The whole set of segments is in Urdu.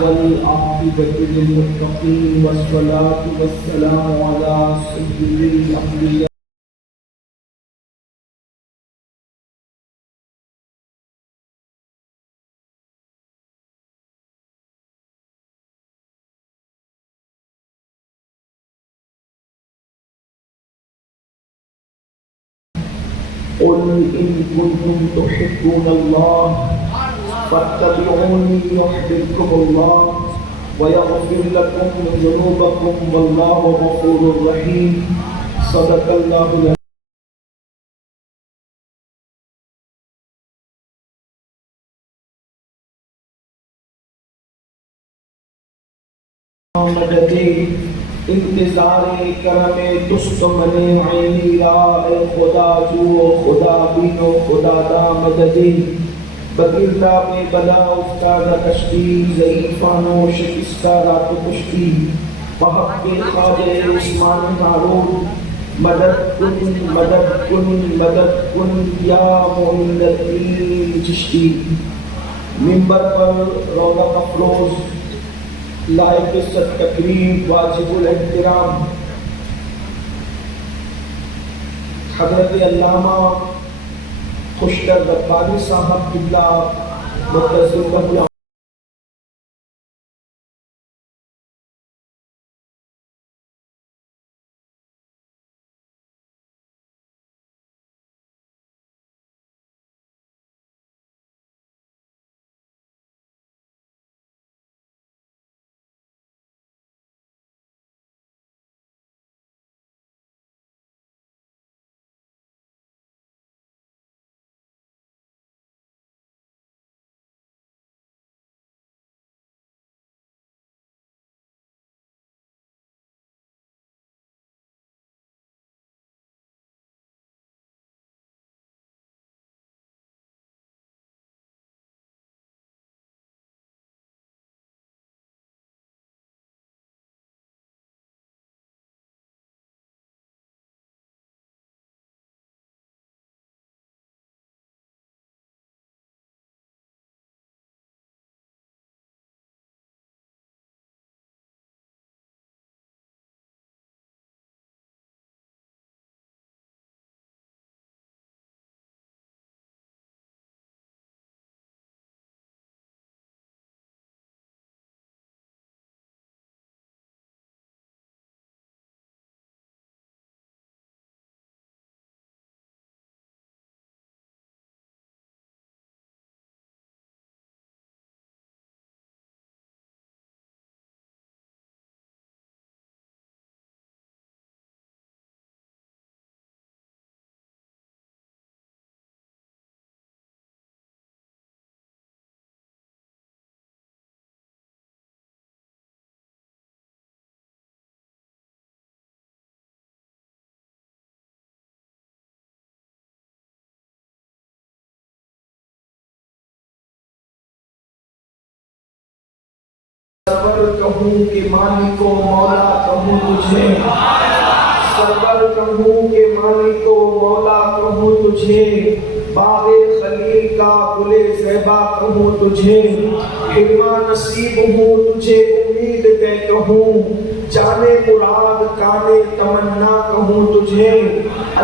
والعاقبة للمتقين والصلاة والسلام على سيد الأنبياء قل إن كنتم تحبون الله فاتبعوني يحببكم الله ويغفر لكم ذنوبكم والله غفور رحيم صدق الله العظيم. مددی انتظار کرم تست منے عینی را اے خدا جو خدا بینو خدا دا مددی بگردہ میں بلا افتادہ کشتی ضعیفانو شکستہ رات کشتی بحق خواجہ عثمان ہارون مدد کن مدد کن مدد کن یا معین الدین چشتی. ممبر پر رونق افروز لائق عزت تقریب واجب الاحترام حضرت علامہ خوشگر ربانی صاحب قبلہ مقدس سرور کہوں کہ مالک و مولا کہوں تجھے سرور کہوں کہ مالک و مولا کہوں تجھے باغ خلیل کا گل زیبا کہوں تجھے حلوہ نصیب ہوں تجھے امید پہ کہوں جانے مراد کانے تمنا کہوں تجھے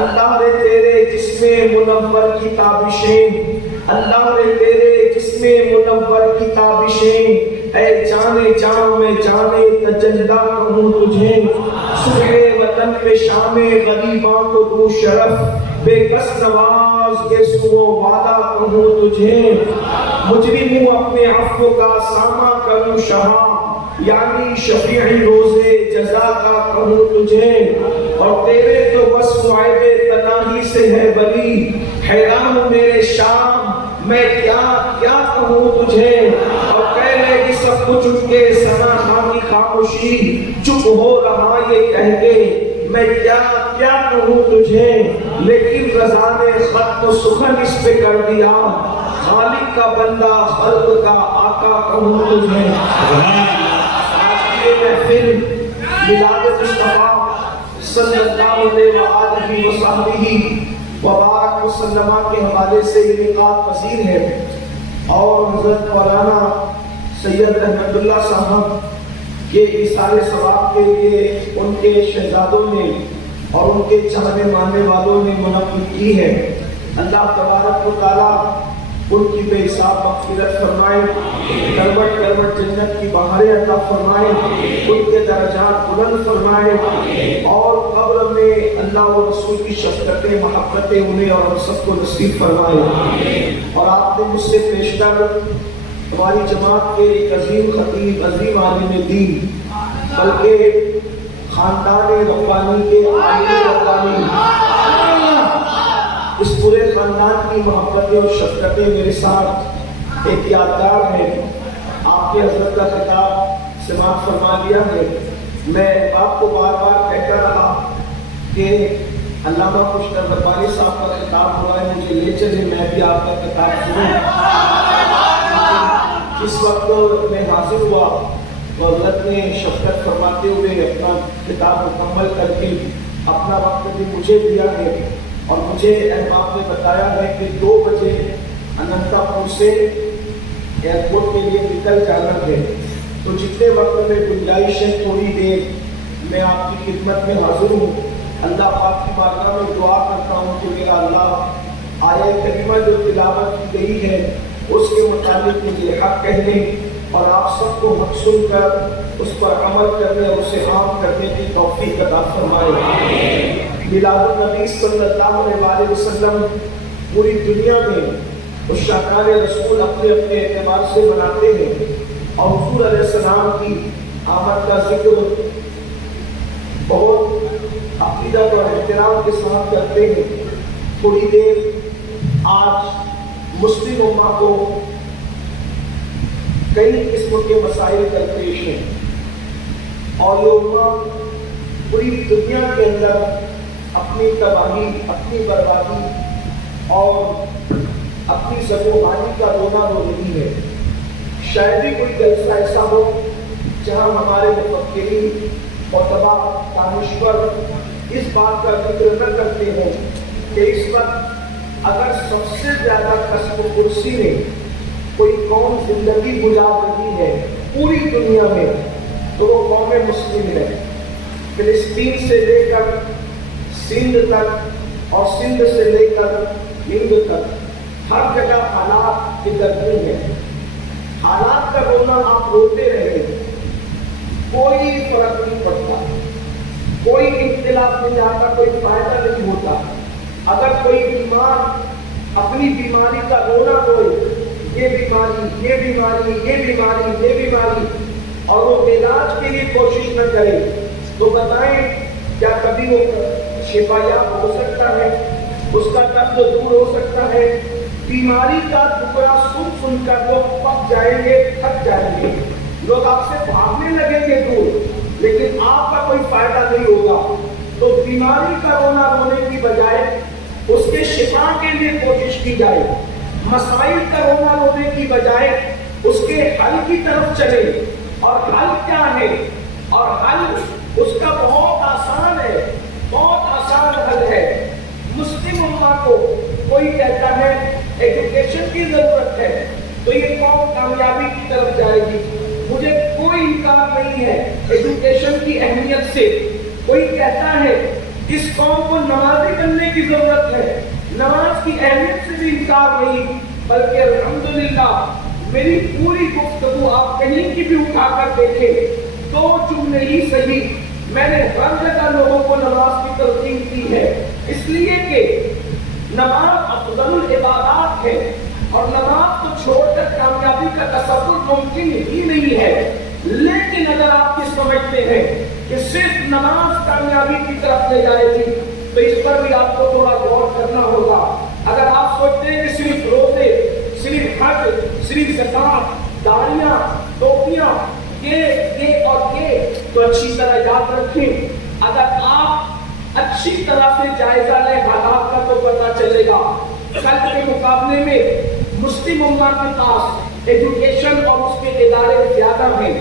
اللہ رے تیرے جسم منور کی تابشیں اللہ رے تیرے جسم منور کی تابشیں اے جانے جان میں جانے تجلہ کہوں تجھے صبح وطن پہ شام غریباں کو دو شرف بے کس نواز کے سو والا کہوں تجھے مجرم ہوں اپنے عفو کا سامہ کروں شہاں یعنی شفیع روزے جزا کا کہوں تجھے اور تیرے تو وصف عیب تناہی سے ہے بری حیران میرے شام میں کیا کہوں تجھے اور کہہ لے کہ سب کچھ اٹھ کے سنا خامی خاموشی چپ ہو رہا یہ کہہ کے میں کیا کہوں تجھے لیکن رضا نے خط و سخن اس پہ کر دیا خالق کا بندہ خلق کا آقا کہوں تجھے. یہ محفل میلاد مصطفیٰ صلی اللہ علیہ وآلہ وبارک وسلم کے حوالے سے انعقاد پذیر ہے. اور حضرت مولانا سید احمد اللہ صاحب کے اثار ثواب کے لیے ان کے شہزادوں نے اور ان کے چاہنے ماننے والوں نے منعقد کی ہے۔ اللہ تبارک و تعالیٰ ان کی بے حساب مغفرت فرمائے، کلمٹ کلمٹ جنت کی بہاریں عطا فرمائے، ان کے درجات بلند فرمائے، اور قبر میں اللہ و رسول کی شفقتیں محبتیں انہیں اور ہم سب کو نصیب فرمائے۔ اور آپ نے مجھ سے پیش کر ہماری جماعت کے ایک عظیم خطیب، عظیم عالم دین، بلکہ خاندان ربانی کے عالم ربانی، اس پورے خاندان کی محبتیں اور شفقتیں میرے ساتھ ایک یادگار ہے۔ آپ کے حضرت کا خطاب سماعت فرما لیا ہے۔ میں آپ کو بار بار کہتا رہا کہ علامہ خوشنود ربانی صاحب کا خطاب ہوا ہے، مجھے لے چلے، میں بھی آپ کا خطاب سنوں۔ اس وقت میں حاضر ہوا تو حضرت نے شفقت فرماتے ہوئے اپنا خطاب مکمل کر کے اپنا وقت بھی مجھے دیا ہے، اور مجھے احباب نے بتایا ہے کہ 2 بجے اننتا پور سے ایئرپورٹ کے لیے نکل جانا ہے۔ تو جتنے وقت میں گنجائش ہے تھوڑی دیر میں آپ کی خدمت میں حاضر ہوں۔ اللہ پاک کی بارگاہ میں دعا کرتا ہوں کہ میرا اللہ آیہ کریمہ جو تلاوت کی گئی ہے اس کے مطابق مجھے حق کہنے اور آپ سب کو حق سن کر اس پر عمل کرنے اور اسے عام کرنے کی توفیق عطا فرمائے۔ میلاد النبی صلی اللہ علیہ وسلم پوری دنیا میں اس شاہکار رسول اپنے اپنے اعتبار سے مناتے ہیں، اور حضور علیہ السلام کی آمد کا ذکر بہت عقیدت اور احترام کے ساتھ کرتے ہیں۔ تھوڑی دیر آج مسلم امہ کو کئی قسم کے مسائل درپیش ہیں، اور یہ امہ پوری دنیا کے اندر اپنی تباہی، اپنی بربادی اور اپنی زبانی کا رونا رو رہی ہے۔ شاید ہی کوئی جلسہ ایسا ہو جہاں ہمارے مفکرین اور دانشور اس بات کا ذکر نہ کرتے ہوں کہ اس وقت اگر سب سے زیادہ کسب و کرسی میں کوئی قوم زندگی گزار رہی ہے پوری دنیا میں تو وہ قوم مسلم ہے۔ فلسطین سے لے کر سندھ تک اور سندھ سے لے کر ہند تک ہر جگہ حالات بگڑتے ہیں۔ حالات کا رونا آپ روتے رہے، کوئی فرق نہیں پڑتا، کوئی اختلاف نہیں آتا، کوئی فائدہ نہیں ہوتا۔ اگر کوئی بیمار اپنی بیماری کا رونا روئے، یہ بیماری، یہ بیماری، یہ بیماری، یہ بیماری، اور وہ علاج کے لیے کوشش نہ کرے تو بتائیں کیا کبھی وہ شفا یاب ہو سکتا ہے؟ اس کا درد دور ہو سکتا ہے؟ بیماری کا ٹکڑا سن کر لوگ پک جائیں گے، تھک جائیں گے، لوگ آپ سے بھاگنے لگیں گے دور، لیکن آپ کا کوئی فائدہ نہیں ہوگا۔ تو بیماری کا رونا رونے کی بجائے اس کے شفا کے لیے کوشش کی جائے، مسائل کا رونا رونے کی بجائے اس کے حل کی طرف چلے۔ اور حل کیا ہے؟ اور حل اس کا بہت آسان ہے، بہت آسان حل ہے۔ مسلم امہ کو کوئی کہتا ہے ایجوکیشن کی ضرورت ہے تو یہ قوم کامیابی کی طرف جائے گی، مجھے کوئی انکار نہیں ہے ایجوکیشن کی اہمیت سے۔ کوئی کہتا ہے اس قوم کو نمازی بننے کی ضرورت ہے، نماز کی اہمیت سے بھی انکار نہیں، بلکہ الحمدللہ میری پوری گفتگو آپ کہیں کی بھی اٹھا کر دیکھیں، 2 جملے ہی صحیح میں نے ہر جگہ لوگوں کو نماز کی تلقین کی ہے، اس لیے کہ نماز افضل العبادات ہے، اور نماز کو چھوڑ کر کامیابی کا تصور ممکن ہی نہیں ہے۔ لیکن اگر آپ یہ سمجھتے ہیں کہ صرف نماز کامیابی کی طرف لے جائے گی تو اس پر بھی آپ کو تھوڑا غور کرنا ہوگا۔ اگر آپ سوچتے ہیں کہ صرف روزے، صرف حج، صرف زکات، داڑیاں، ٹوپیاں، یہ اور یہ، تو اچھی طرح یاد رکھیں، اگر آپ اچھی طرح سے جائزہ لیں حالات کا تو پتہ چلے گا کل کے مقابلے میں مسلم امہ کے پاس ایجوکیشن اور اس کے ادارے زیادہ ہیں۔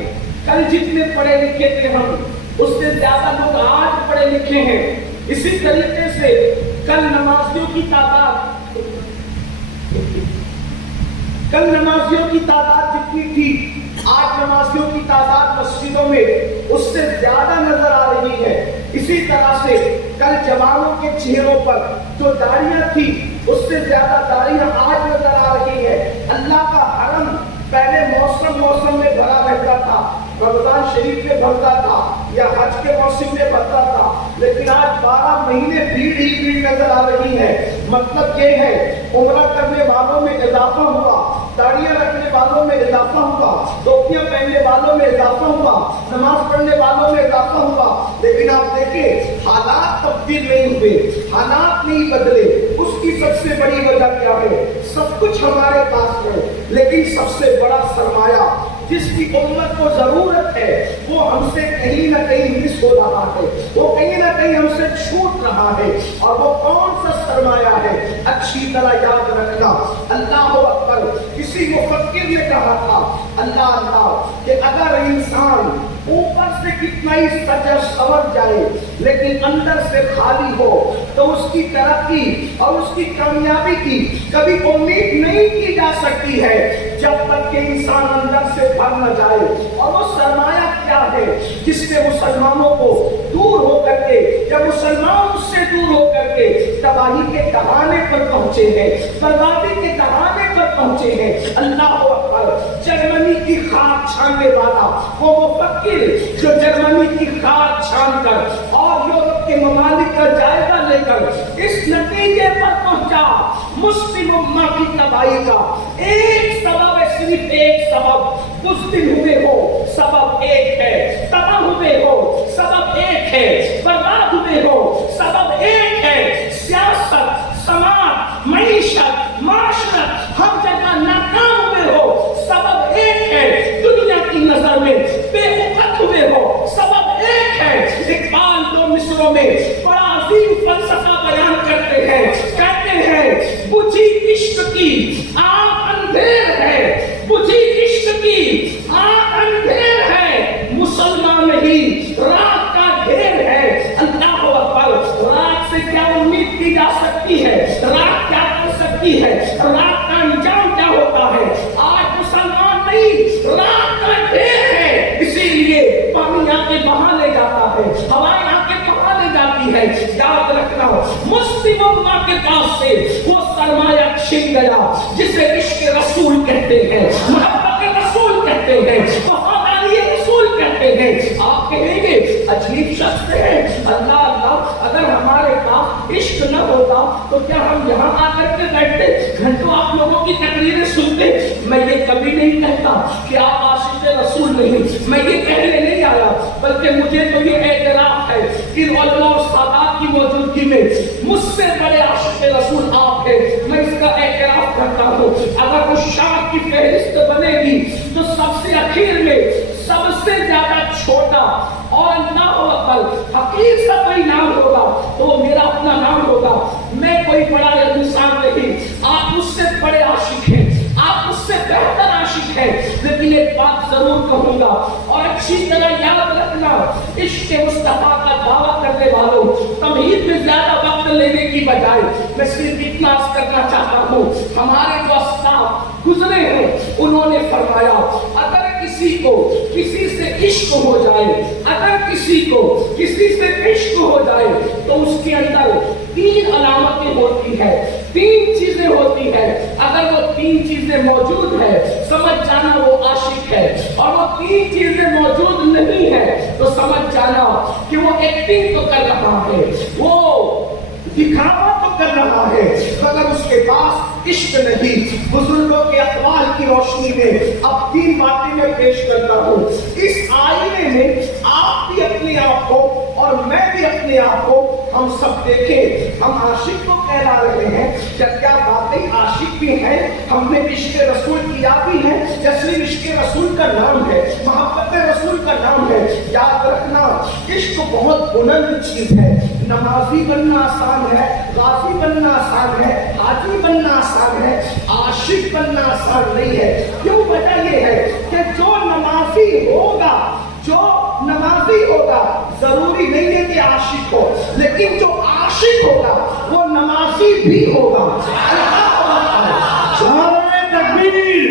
کل جتنے پڑھے لکھے تھے ہم، اس سے زیادہ لوگ آج پڑھے لکھے ہیں۔ اسی طریقے سے کل نمازیوں کی تعداد کل نمازیوں کی تعداد جتنی تھی آج نمازیوں کی تعداد مسجدوں میں اس سے زیادہ نظر آ رہی ہے. اسی طرح سے کل جوانوں کے چہروں پر جو داڑیاں تھی اس سے زیادہ داڑیاں آج نظر آ رہی ہے. اللہ کا حرم پہلے موسم میں بھرا رہتا تھا، رمضان شریف میں بھرتا تھا یا حج کے موسم میں بھرتا تھا، لیکن آج 12 مہینے بھیڑ ہی بھیڑ نظر آ رہی ہے. مطلب یہ ہے عمرہ کرنے والوں میں اضافہ ہوا، داڑیاں رکھنے والوں میں اضافہ ہوا، ٹوپیاں پہننے والوں میں اضافہ ہوا، نماز پڑھنے والوں میں اضافہ ہوا. لیکن آپ دیکھیں حالات تبدیل نہیں ہوئے، حالات نہیں بدلے. اس کی سب سے بڑی وجہ کیا ہے؟ سب کچھ ہمارے پاس ہے، لیکن سب سے بڑا سرمایہ جس کی امت کو ضرورت ہے وہ ہم سے کہیں نہ کہیں مس ہو رہا ہے، وہ کہیں نہ کہیں ہم سے چھوٹ رہا ہے. اور وہ کون سا سرمایہ ہے؟ اچھی طرح یاد رکھنا. اللہ اکبر. کسی مفکر نے کہا تھا اللہ کہ اگر انسان اوپر سے کتنا ہی سجا سور جائے لیکن اندر سے خالی ہو تو اس کی ترقی اور اس کی کامیابی کی کبھی امید نہیں کی جا سکتی ہے جب تک کہ انسان اندر سے بھر نہ جائے. اور وہ سرمایہ کیا ہے جس نے مسلمانوں کو دور ہو کر کے یا مسلمان اس سے دور ہو کر کے تباہی کے دہانے پر پہنچے ہیں، بربادی کے دہانے پر پہنچے ہیں. اللہ اکبر. جرمنی کی خاک چھاننے والا وہ مفکر جو جرمنی کی خاک چھان کر اور یورپ کے ممالک کا جائزہ لے کر اس نتیجے پر پہنچا مسلم امت کی تباہی کا ایک سبب ہے، صرف ایک سبب. مسلم ہوئے ہو سبب ایک ہے، تباہ ہوئے ہو سبب ایک ہے، برباد ہوئے ہو سبب ایک ہے. سیاست، سماج، معیشت، معاشرت ہر جگہ ناکام ہوئے ہو سبب ایک ہے. دنیا کی نظر میں بے وقت ہوئے ہو سبب ایک ہے. اقبال دو مصروں میں بڑا عظیم فلسفہ بیان کرتے ہیں، کہتے ہیں بجھی عشق کی آنکھ اندھیر ہے، بجھی عشق کی آنکھ اندھیر ہے، مسلمان نہیں رات کا ڈھیر ہے. اللہ اکبر. رات سے کیا امید کی جا سکتی ہے؟ رات کیا کر سکتی ہے؟ رات کا انجام کیا ہوتا ہے؟ آج مسلمان نہیں رات کا ڈھیر ہے. اسی لیے پانی آ کے بہا لے جاتا ہے، ہوائیں آ کے بہا لے جاتی ہے. یاد رکھنا مسلم امت کے پاس سے وہ سرمایہ چھن گیا جسے عشق رسول کہتے ہیں، محبت رسول کہتے ہیں، وفاداری رسول کہتے ہیں. آپ کہیں گے عجیب شخص ہے، اللہ اللہ اگر ہمارے پاس عشق نہ ہوتا تو کیا ہم یہاں آ کر کے بیٹھتے گھنٹوں آپ لوگوں کی تقریریں سنتے؟ میں یہ کبھی نہیں کہتا کہ آپ عاشق رسول نہیں، میں یہ کہنے نہیں آیا، بلکہ مجھے تو یہ اعتراف ہے کہ علماء اور سادات کی موجودگی میں مجھ سے بڑے عاشق رسول آپ ہیں. میں اس کا اعتراف کرتا ہوں. اگر وہ شاہ کی فہرست بنے گی تو سب سے اخیر میں سب سے زیادہ چھوٹا اور نہ حقیر سا کوئی نام ہوگا تو وہ میرا اپنا نام ہوگا. میں کوئی بڑا انسان نہیں، آپ مجھ سے بڑے عاشق ہیں، آپ مجھ سے بہتر عاشق ہیں. لیکن ایک بات ضرور کہوں گا اور اچھی طرح یاد رکھنا، عشق مصطفیٰ کا دعویٰ کرنے والوں تمہید میں زیادہ وقت لینے کی بجائے میں صرف اتنا عرض کرنا چاہتا ہوں. ہمارے جو اسلاف گزرے ہیں انہوں نے فرمایا اگر کسی کو کسی سے عشق ہو جائے، اگر کسی کو کسی سے عشق ہو جائے تو اس کے اندر 3 علامتیں ہوتی ہے، 3 چیزیں ہوتی ہے. اگر وہ 3 چیزیں موجود ہے سمجھ جانا وہ عاشق ہے، اور وہ 3 چیزیں موجود نہیں ہے تو سمجھ جانا کہ وہ ایکٹنگ تو کر رہا ہے، وہ دکھاوا تو کر رہا ہے مگر اس کے پاس عشق نہیں. بزرگوں کے اقوال کی روشنی میں اب 3 باتیں میں پیش کرتا ہوں. اس آئینے میں آپ بھی اپنے آپ کو اور میں بھی اپنے آپ کو ہم سب دیکھیں. ہم عاشق کو کہلا رہے ہیں، کیا باتیں عاشق بھی ہیں؟ ہم نے عشق رسول کیا بھی ہے یا صرف عشق رسول کا نام ہے، محبت رسول کا نام ہے؟ یاد رکھنا عشق بہت بلند چیز ہے. نمازی بننا آسان ہے، غازی بننا آسان ہے، حاجی بننا آسان ہے، عاشق بننا آسان نہیں ہے. کیوں؟ وجہ یہ ہے کہ جو نمازی ہوگا، جو نمازی ہوگا ضروری نہیں ہے کہ عاشق ہو، لیکن جو عاشق ہوگا وہ نمازی بھی ہوگا. تکبیر.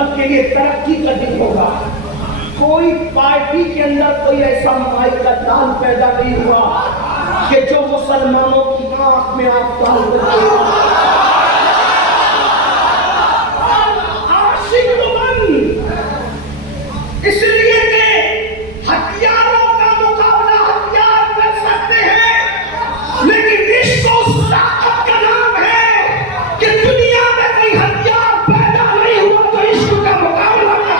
امت کے لیے ترقی کا دن ہوگا. کوئی پارٹی کے اندر کوئی ایسا مائی کا دان پیدا نہیں ہوا کہ جو مسلمانوں کی آنکھ میں آنکھ ڈال دے. عاشق تو بن اس لیے کہ ہتھیاروں کا مقابلہ ہتھیار کر سکتے ہیں، لیکن عشق اس طاقت کا نام ہے کہ دنیا میں کوئی ہتھیار پیدا نہیں ہوا تو عشق کا مقابلہ کر.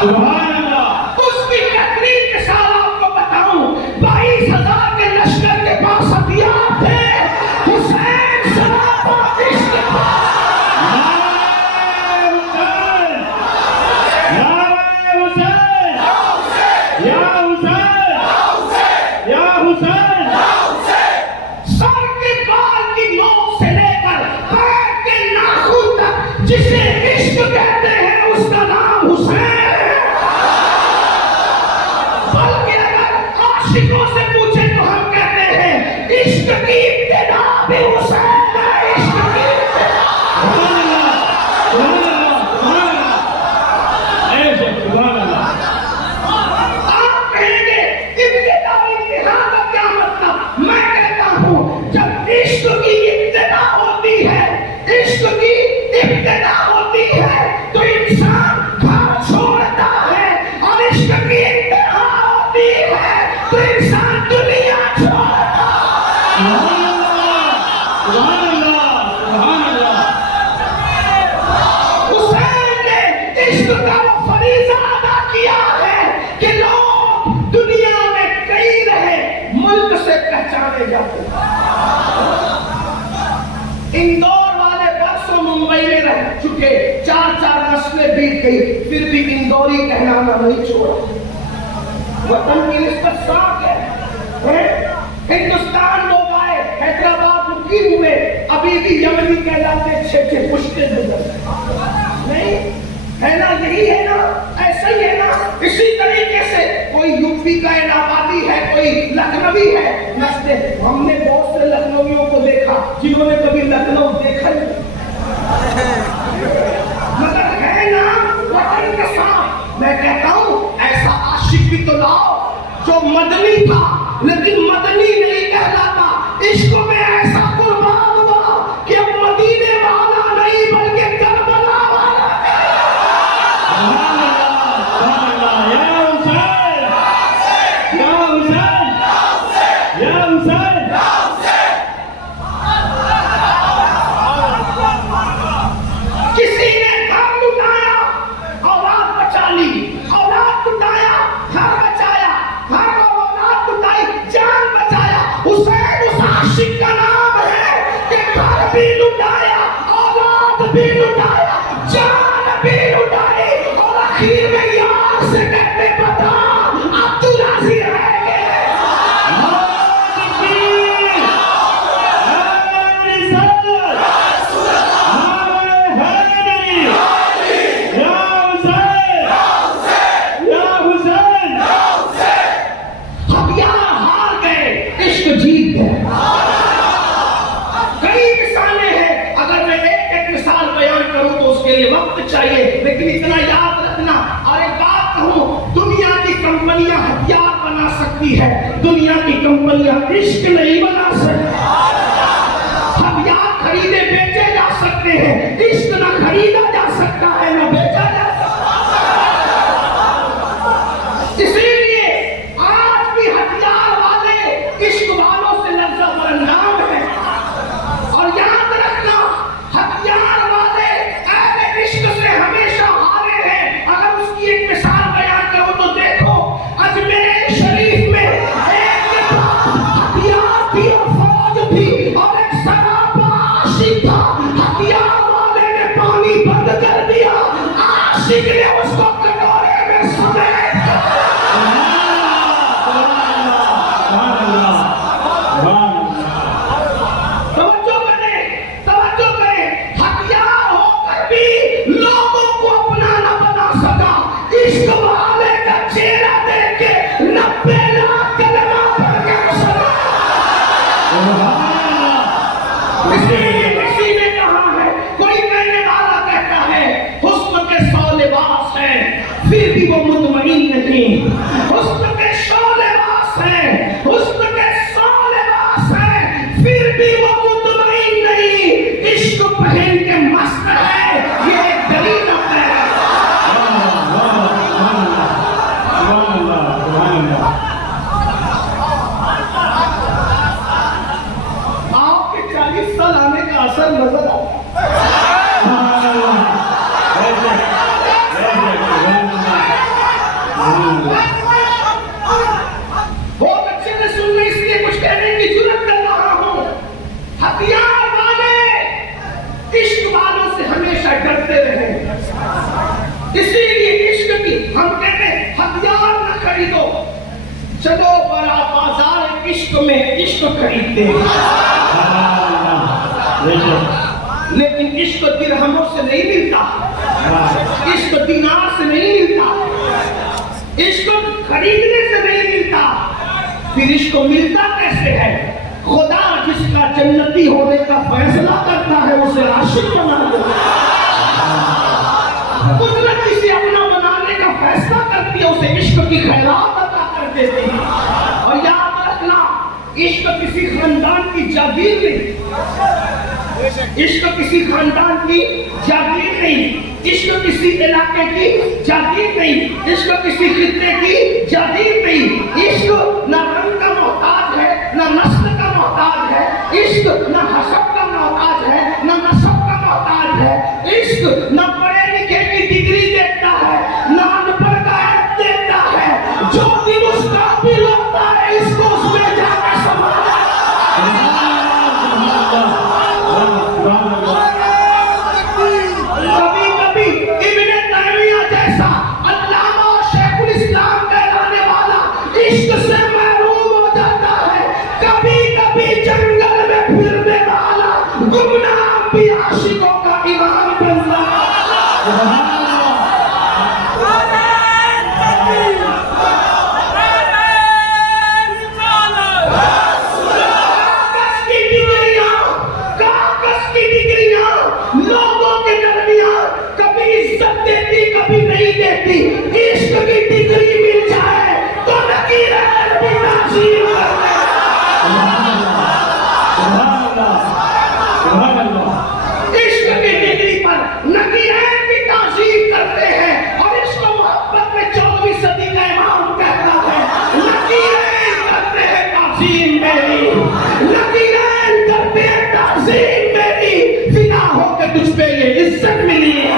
سبحان اللہ. اس کی تقریر کے ساتھ آپ کو بتاؤں 22,000 کے لشکر کے پاس ہتھیار تھے، حسین صلوات عشق کے پاس. جسے عشق کہتے ہیں اس کا نام حسین ہے. بلکہ اگر عاشقوں سے پوچھیں تو ہم کہتے ہیں عشق کی ابتدا بھی حسین ہے. عشق کی ابتدا. آپ کہیں گے ابتدا انتہا کا کیا مطلب؟ میں کہتا ہوں جب عشق کی ابتدا ہوتی ہے، عشق کی ابتدا ہوتی ہے تو انسان گھر چھوڑتا ہے، اور عشق کی انتہا ہوتی ہے تو انسان دنیا چھوڑتا ہے. حسین نے عشق کا وہ فریضہ ادا کیا ہے کہ لوگ دنیا میں کئی رہے ملک سے پہچانے جاتے. اندور والے برسوں ممبئی میں رہ چکے، 4 نسلیں بیت گئی، پھر بھی اندوری کہلانا نہیں چھوڑا. وطن کی نسبت صاف ہے. ہندوستان لوگ آئے، حیدرآباد مقیم ہوئے، ابھی بھی یمنی کہلاتے 6 پشتے نظر نہیں ہے نا. یہی ہے نا، ایسا ہی ہے نا. اسی طریقے سے کوئی یو پی کا آبادی ہے، کوئی لکھنوی ہے. نسلیں ہم نے بہت سے لکھنویوں کو دیکھا جنہوں نے کبھی لکھنؤ دیکھا نہیں، مگر ہے نا وطن کے ساتھ. میں کہتا ہوں ایسا عاشق بھی تو لاؤ جو مدنی تھا لیکن مدنی نہیں کہلاتا. عشق میں ایسا قربان ہوا کہ اب مدینے والا نہیں بلکہ کربلا والا ہے. کسی نے گھر لٹایا اولاد بچا لی، اولاد لٹایا گھر بچایا، گھر اور اولاد لٹائی جان بچایا. حسین اس عاشق کا نام ہے کہ گھر بھی لٹایا، اولاد بھی لٹایا، جان بھی لٹائی، اور آخر میں یار سے کہتے بتا اب تو راضی رہ گئے. چاہیے لیکن اتنا یاد رکھنا. اور ایک بات کہوں، دنیا کی کمپنیاں ہتھیار بنا سکتی ہے، دنیا کی کمپنیاں عشق نہیں بنا سکتی. ہتھیار خریدے بیچے جا سکتے ہیں، عشق نہ خریدا جا سکتا ہے نہ بیچا جا سکتا ہے. اسی لیے آج بھی ہتھیار والے عشق والوں سے لفظ برنام ہے. اور یاد رکھنا ہتھیار والے عشق سے ہمیشہ ہارے ہیں. اگر اس کی ایک مثال بیان کروں تو دیکھو اجمیر شریف میں ایک کے پاس ہتھیار تھی اور فوج تھی اور ایک سراپا عاشق تھا. ہتھیار والے نے پانی بند کر دیا، عاشق نے اس کو کٹورے میں سمیٹ دیا. کسی نے کہا ہے، کوئی کہنے والا پھر بھی وہ مطمئن نہیں. حسن کے شعلے باز ہیں, حسن کے شعلے باز ہیں, پھر بھی وہ مطمئن نہیں. عشق پہن کے مست ہے, یہ ایک دلیل ہے. آپ کے 40 سال آنے کا اثر نظر آتا بہت اچھے سے سن لیں, اس لیے کچھ کہنے کی جرات کر رہا ہوں. ہتھیار والے عشق والوں سے ہمیشہ ڈرتے رہے, اسی لیے عشق کی ہم کہتے ہیں ہتھیار نہ خریدو, چلو بڑا بازار عشق میں عشق خریدتے ہیں. لیکن عشق درہموں سے نہیں ملتا, عشق دینار سے نہیں ملتا, عشق خریدنے سے نہیں ملتا. پھر عشق ملتا کیسے ہے؟ خدا جس کا جنتی ہونے کا فیصلہ کرتا ہے اسے عاشق بنا دیتا ہے. قدرت کسی اپنا بنانے کا فیصلہ کرتی ہے اسے عشق کی خیرات عطا کر دیتی ہے. اور یاد رکھنا, عشق کسی خاندان کی جاگیر نہیں, عشق کسی خاندان کی جاگیر نہیں, عشق کسی علاقے کی جاگیر نہیں, عشق کسی خطے کی جاگیر نہیں. عشق نہ رنگ کا محتاج ہے, نہ نسل کا محتاج ہے. عشق نہ حسب کا محتاج ہے, نہ نسب کا محتاج ہے. عشق نہ پڑھے لکھے کی ڈگری دیتا ہے, نہ ان پڑھ کا عیب دیتا ہے. جو دن اس قابل ہوتا ہے اس کو اس میں جا کے سنبھالا. کبھی کبھی ابن تیمیہ جیسا علامہ اور شیخ الاسلام کہلانے والا عشق سے محروم ہو جاتا ہے. کبھی کبھی جنگل میں پھرنے والا گمنام بھی عاشقوں کا امام بنتا ہے. لوگوں کے درمیان کبھی عزت دیتی کبھی نہیں دیتی. عشق کی ڈگری مل جائے تو نکیریں بھی تعظیم کرتے ہیں. عشق کی ڈگری پر نکیریں بھی تعظیم کرتے ہیں. اور عشق و محبت میں 14ویں صدی کا امام کہتا ہے نکیریں کرتے ہیں تعظیم میری, نکیریں کرتے ہیں تعظیم میری. فدا ہو کے تجھ پہ یہ عزت ملی ہے,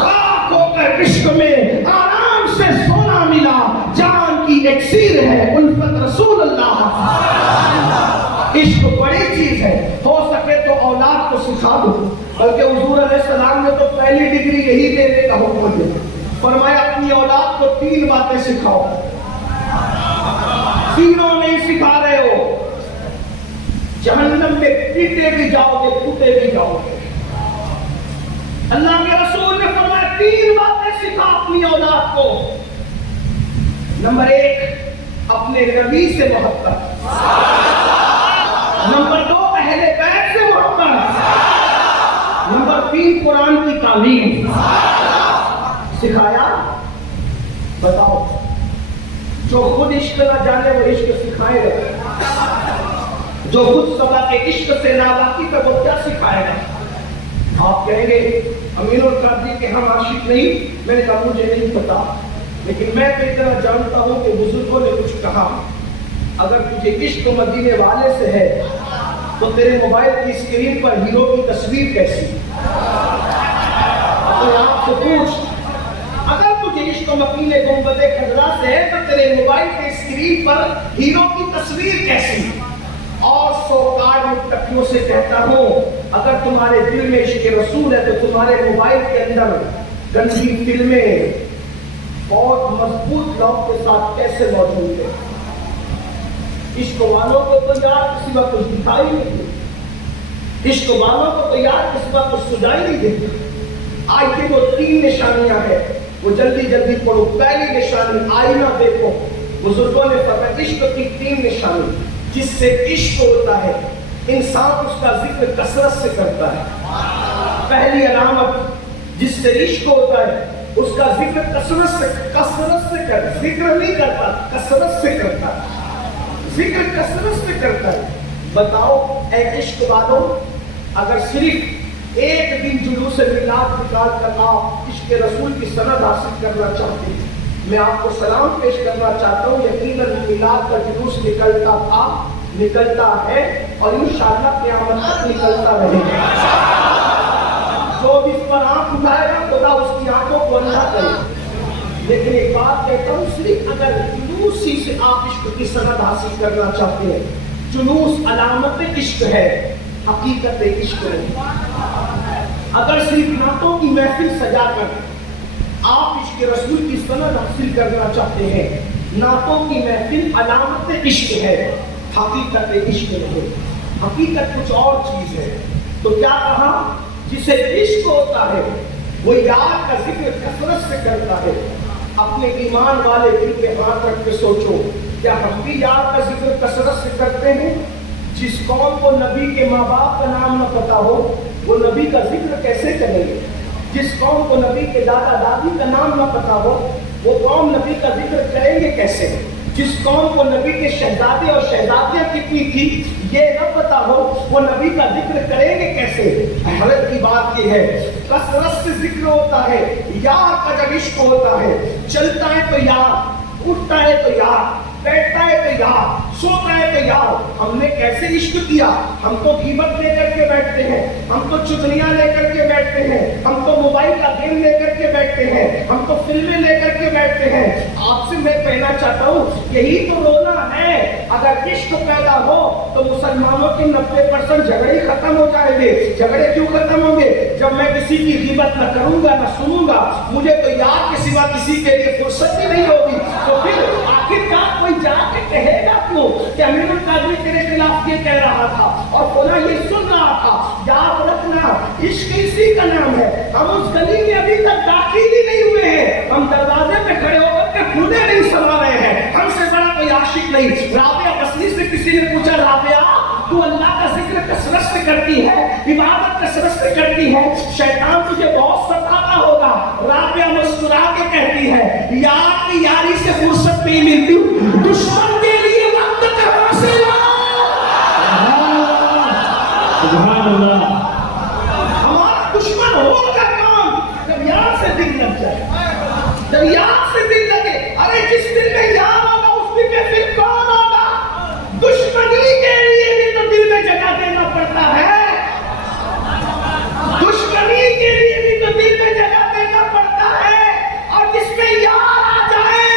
راک ہو کر عشق میں آرام سے سونا ملا. جان کی ایکسیر ہے الفت رسول اللہ. عشق بڑی چیز ہے, ہو سکے تو اولاد کو سکھا دو. بلکہ حضور علیہ السلام نے تو پہلی ڈگری یہی دینے کا حکم دیا, فرمایا اپنی اولاد کو 3 باتیں سکھاؤ. تینوں نہیں سکھا رہے ہو جہنم میں پیٹے بھی جاؤ گے, کوٹے بھی جاؤ گے. اللہ کے رسول نے فرمایا 3 باتیں سکھا اپنی اولاد کو. نمبر 1 اپنے نبی سے محبت, نمبر 2 اہل بیت سے محبت, نمبر 3 قرآن کی تعلیم. سکھایا؟ بتاؤ, جو خود عشق نہ جانے وہ عشق سکھائے گا, جو خود سبا کے عشق سے ناواقف ہے وہ کیا سکھائے گا؟ آپ کہیں گے امین القادری کہ ہم عاشق نہیں. میں نے کہا مجھے نہیں پتا, لیکن میں تو اتنا جانتا ہوں کہ بزرگوں نے کچھ کہا. اگر تجھے عشق مدینے والے سے ہے تو تیرے موبائل کی اسکرین پر ہیرو کی تصویر کیسی؟ اپنے آپ سے پوچھ. اگر تجھے عشق مدینے گنبد خضرا سے ہے تو تیرے موبائل کی اسکرین پر ہیرو کی تصویر کیسی؟ اور 100 کار متقیوں سے کہتا ہوں اگر تمہارے دل میں عشق رسول ہے تو تمہارے موبائل کے اندر گندی فلمیں بہت مضبوط لوگ کے ساتھ کیسے موجود ہیں؟ عشق والوں کو تو یار کسی وقت کچھ دکھائی نہیں دیتا, عشق والوں کو تو یار کسی وقت کچھ سجائی نہیں دیتا. آج کی وہ 3 نشانیاں ہیں, وہ جلدی جلدی پڑھو. پہلی نشانی آئینہ دیکھو. بزرگوں نے فرمایا عشق کی 3 نشانی. جس سے عشق ہوتا ہے انسان اس کا ذکر کثرت سے کرتا ہے. پہلی علامت جس سے عشق ہوتا ہے اس کا ذکر کثرت سے کر، ذکر نہیں کرتا، کثرت سے کرتا، ذکر کثرت سے کرتا ہے۔ بتاؤ اے عشق والوں، اگر صرف ایک دن جلوس میلاد نکال کر آپ عشق رسول کی سند حاصل کرنا چاہتے ہیں، میں آپ کو سلام پیش کرنا چاہتا ہوں، یقیناً میلاد کا جلوس نکلتا تھا، نکلتا ہے اور انشاءاللہ قیامت تک نکلتا رہے گا۔ جو بھی اس پر آنکھ اٹھائے گا خدا اس کی آنکھوں کو اندھا کرے۔ لیکن ایک بات کہتا ہوں، صرف اگر جلوس ہی سے آپ عشق کی سند حاصل کرنا چاہتے ہیں، جلوس علامت عشق ہے، حقیقت عشق ہے۔ اگر صرف نعتوں کی محفل سجا کر آپ عشق رسول کی سند حاصل کرنا چاہتے ہیں، نعتوں کی محفل علامت عشق ہے، حقیقت عشق ہے۔ حقیقت کچھ اور چیز ہے۔ تو کیا کہا؟ جسے عشق ہوتا ہے وہ یار کا ذکر کثرت سے کرتا ہے۔ اپنے ایمان والے دل پہ ہاتھ رکھ کے سوچو، کیا ہم بھی یار کا ذکر کثرت سے کرتے ہیں؟ جس قوم کو نبی کے ماں باپ کا نام نہ پتا ہو وہ نبی کا ذکر کیسے کرے گی؟ جس قوم کو نبی کے دادا دادی کا نام نہ پتا ہو وہ قوم نبی کا ذکر کریں گے کیسے؟ جس قوم کو نبی کے شہزادے اور شہزادیاں کتنی تھی یہ نہ پتا ہو وہ نبی کا ذکر کریں گے کیسے؟ حیرت کی بات یہ ہے، کثرت سے ذکر ہوتا ہے، یار کا جب عشق ہوتا ہے، چلتا ہے تو یار، اٹھتا ہے تو یار، بیٹھتا ہے تو یار، سوتا ہے تو یار۔ ہم نے کیسے عشق کیا؟ ہم تو غیبت لے کر کے بیٹھتے ہیں، ہم تو چغلیاں لے کر کے بیٹھتے ہیں، ہم تو موبائل کا گیم لے کر کے بیٹھتے ہیں، ہم تو فلمیں لے کر کے بیٹھتے ہیں۔ آپ سے میں کہنا چاہتا ہوں یہی تو رونا ہے۔ اگر عشق پیدا ہو تو مسلمانوں کے 90% جھگڑے ختم ہو جائیں گے۔ جھگڑے کیوں ختم ہوں گے؟ جب میں کسی کی غیبت نہ کروں گا نہ سنوں گا، مجھے تو یار کے سوا کسی کے لیے فرصت ہی نہیں ہوگی، تو پھر آخرکار کوئی جا کے کہے گا کیوں کہ امیر القادری تیرے خلاف یہ کہہ رہا تھا اور فلاں یہ سن رہا تھا؟ یاد رکھنا عشق اسی کا نام ہے۔ ہم اس گلی میں ابھی تک داخل ہی نہیں ہوئے ہیں، ہم دروازے پہ کھڑے ہو کر کے کھلے نہیں سما رہے ہیں۔ ہم سے بڑا کوئی عاشق نہیں۔ رابعہ بصری سے کسی نے پوچھا، رابعہ تو اللہ کا ذکر کثرت سے کرتی ہے، عبادت کثرت سے کرتی ہے، شیطان تجھے بہت ستاتا ہوگا؟ رابعہ مسکرا کے کہتی ہے، یار کی یاری سے فرصت نہیں ملتی، دشمن کے لیے وقت کہاں سے لاؤ؟ سبحان اللہ۔ ہمارا دشمن ہوگا کون؟ جب یار سے دل لگ جائے، جب یار سے دل لگے۔ ارے جس دل میں یار ہوگا اس دل میں پھر کون ہوگا؟ دشمنی کے لیے بھی تو دل میں جگہ دینا پڑتا ہے، دشمنی کے لیے بھی تو دل میں جگہ دینا پڑتا ہے۔ اور جس میں یار آ جائے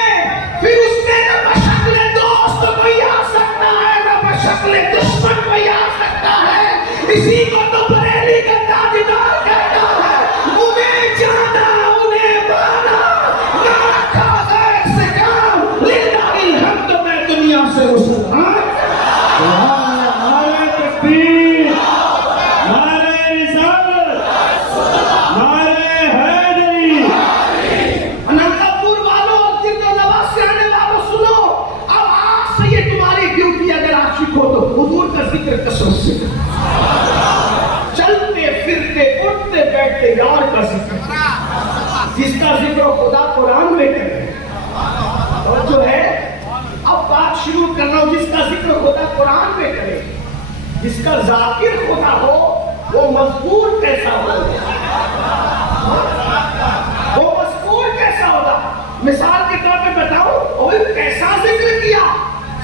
پھر اس میں نہ بشکل دوست کوئی آ سکتا ہے نہ بشکل دشمن کوئی آ سکتا ہے۔ اسی کو تو بریلی کا تاجدار کہتا ہے، انہیں جانا انہیں مانا، نہ رکھا غیر سے کام، للہ الحمد میں دنیا سے رسول۔ نعرہ تکبیر، نعرہ رسالت، نعرہ حیدری۔ اننتپور والوں اور جلد و نواز سے آنے والوں سنو، اب آج سے یہ تمہاری ڈیوٹی، اگر عاشق ہو تو حضور کا ذکر کثرت سے کرو، چلتے پھرتے اٹھتے بیٹھتے یار کا ذکر کرو، جس کا ذکر خدا قرآن میں کرے۔ اور جو ہے اب بات شروع کر رہا ہوں، جس کا ذکر خدا قرآن میں کرے، جس کا ذاکر خدا ہو وہ مذکور کیسا ہوگا؟ وہ مذکور کیسا ہوگا؟ مثال کے طور پہ بتاؤں، اور کیسا ذکر کیا؟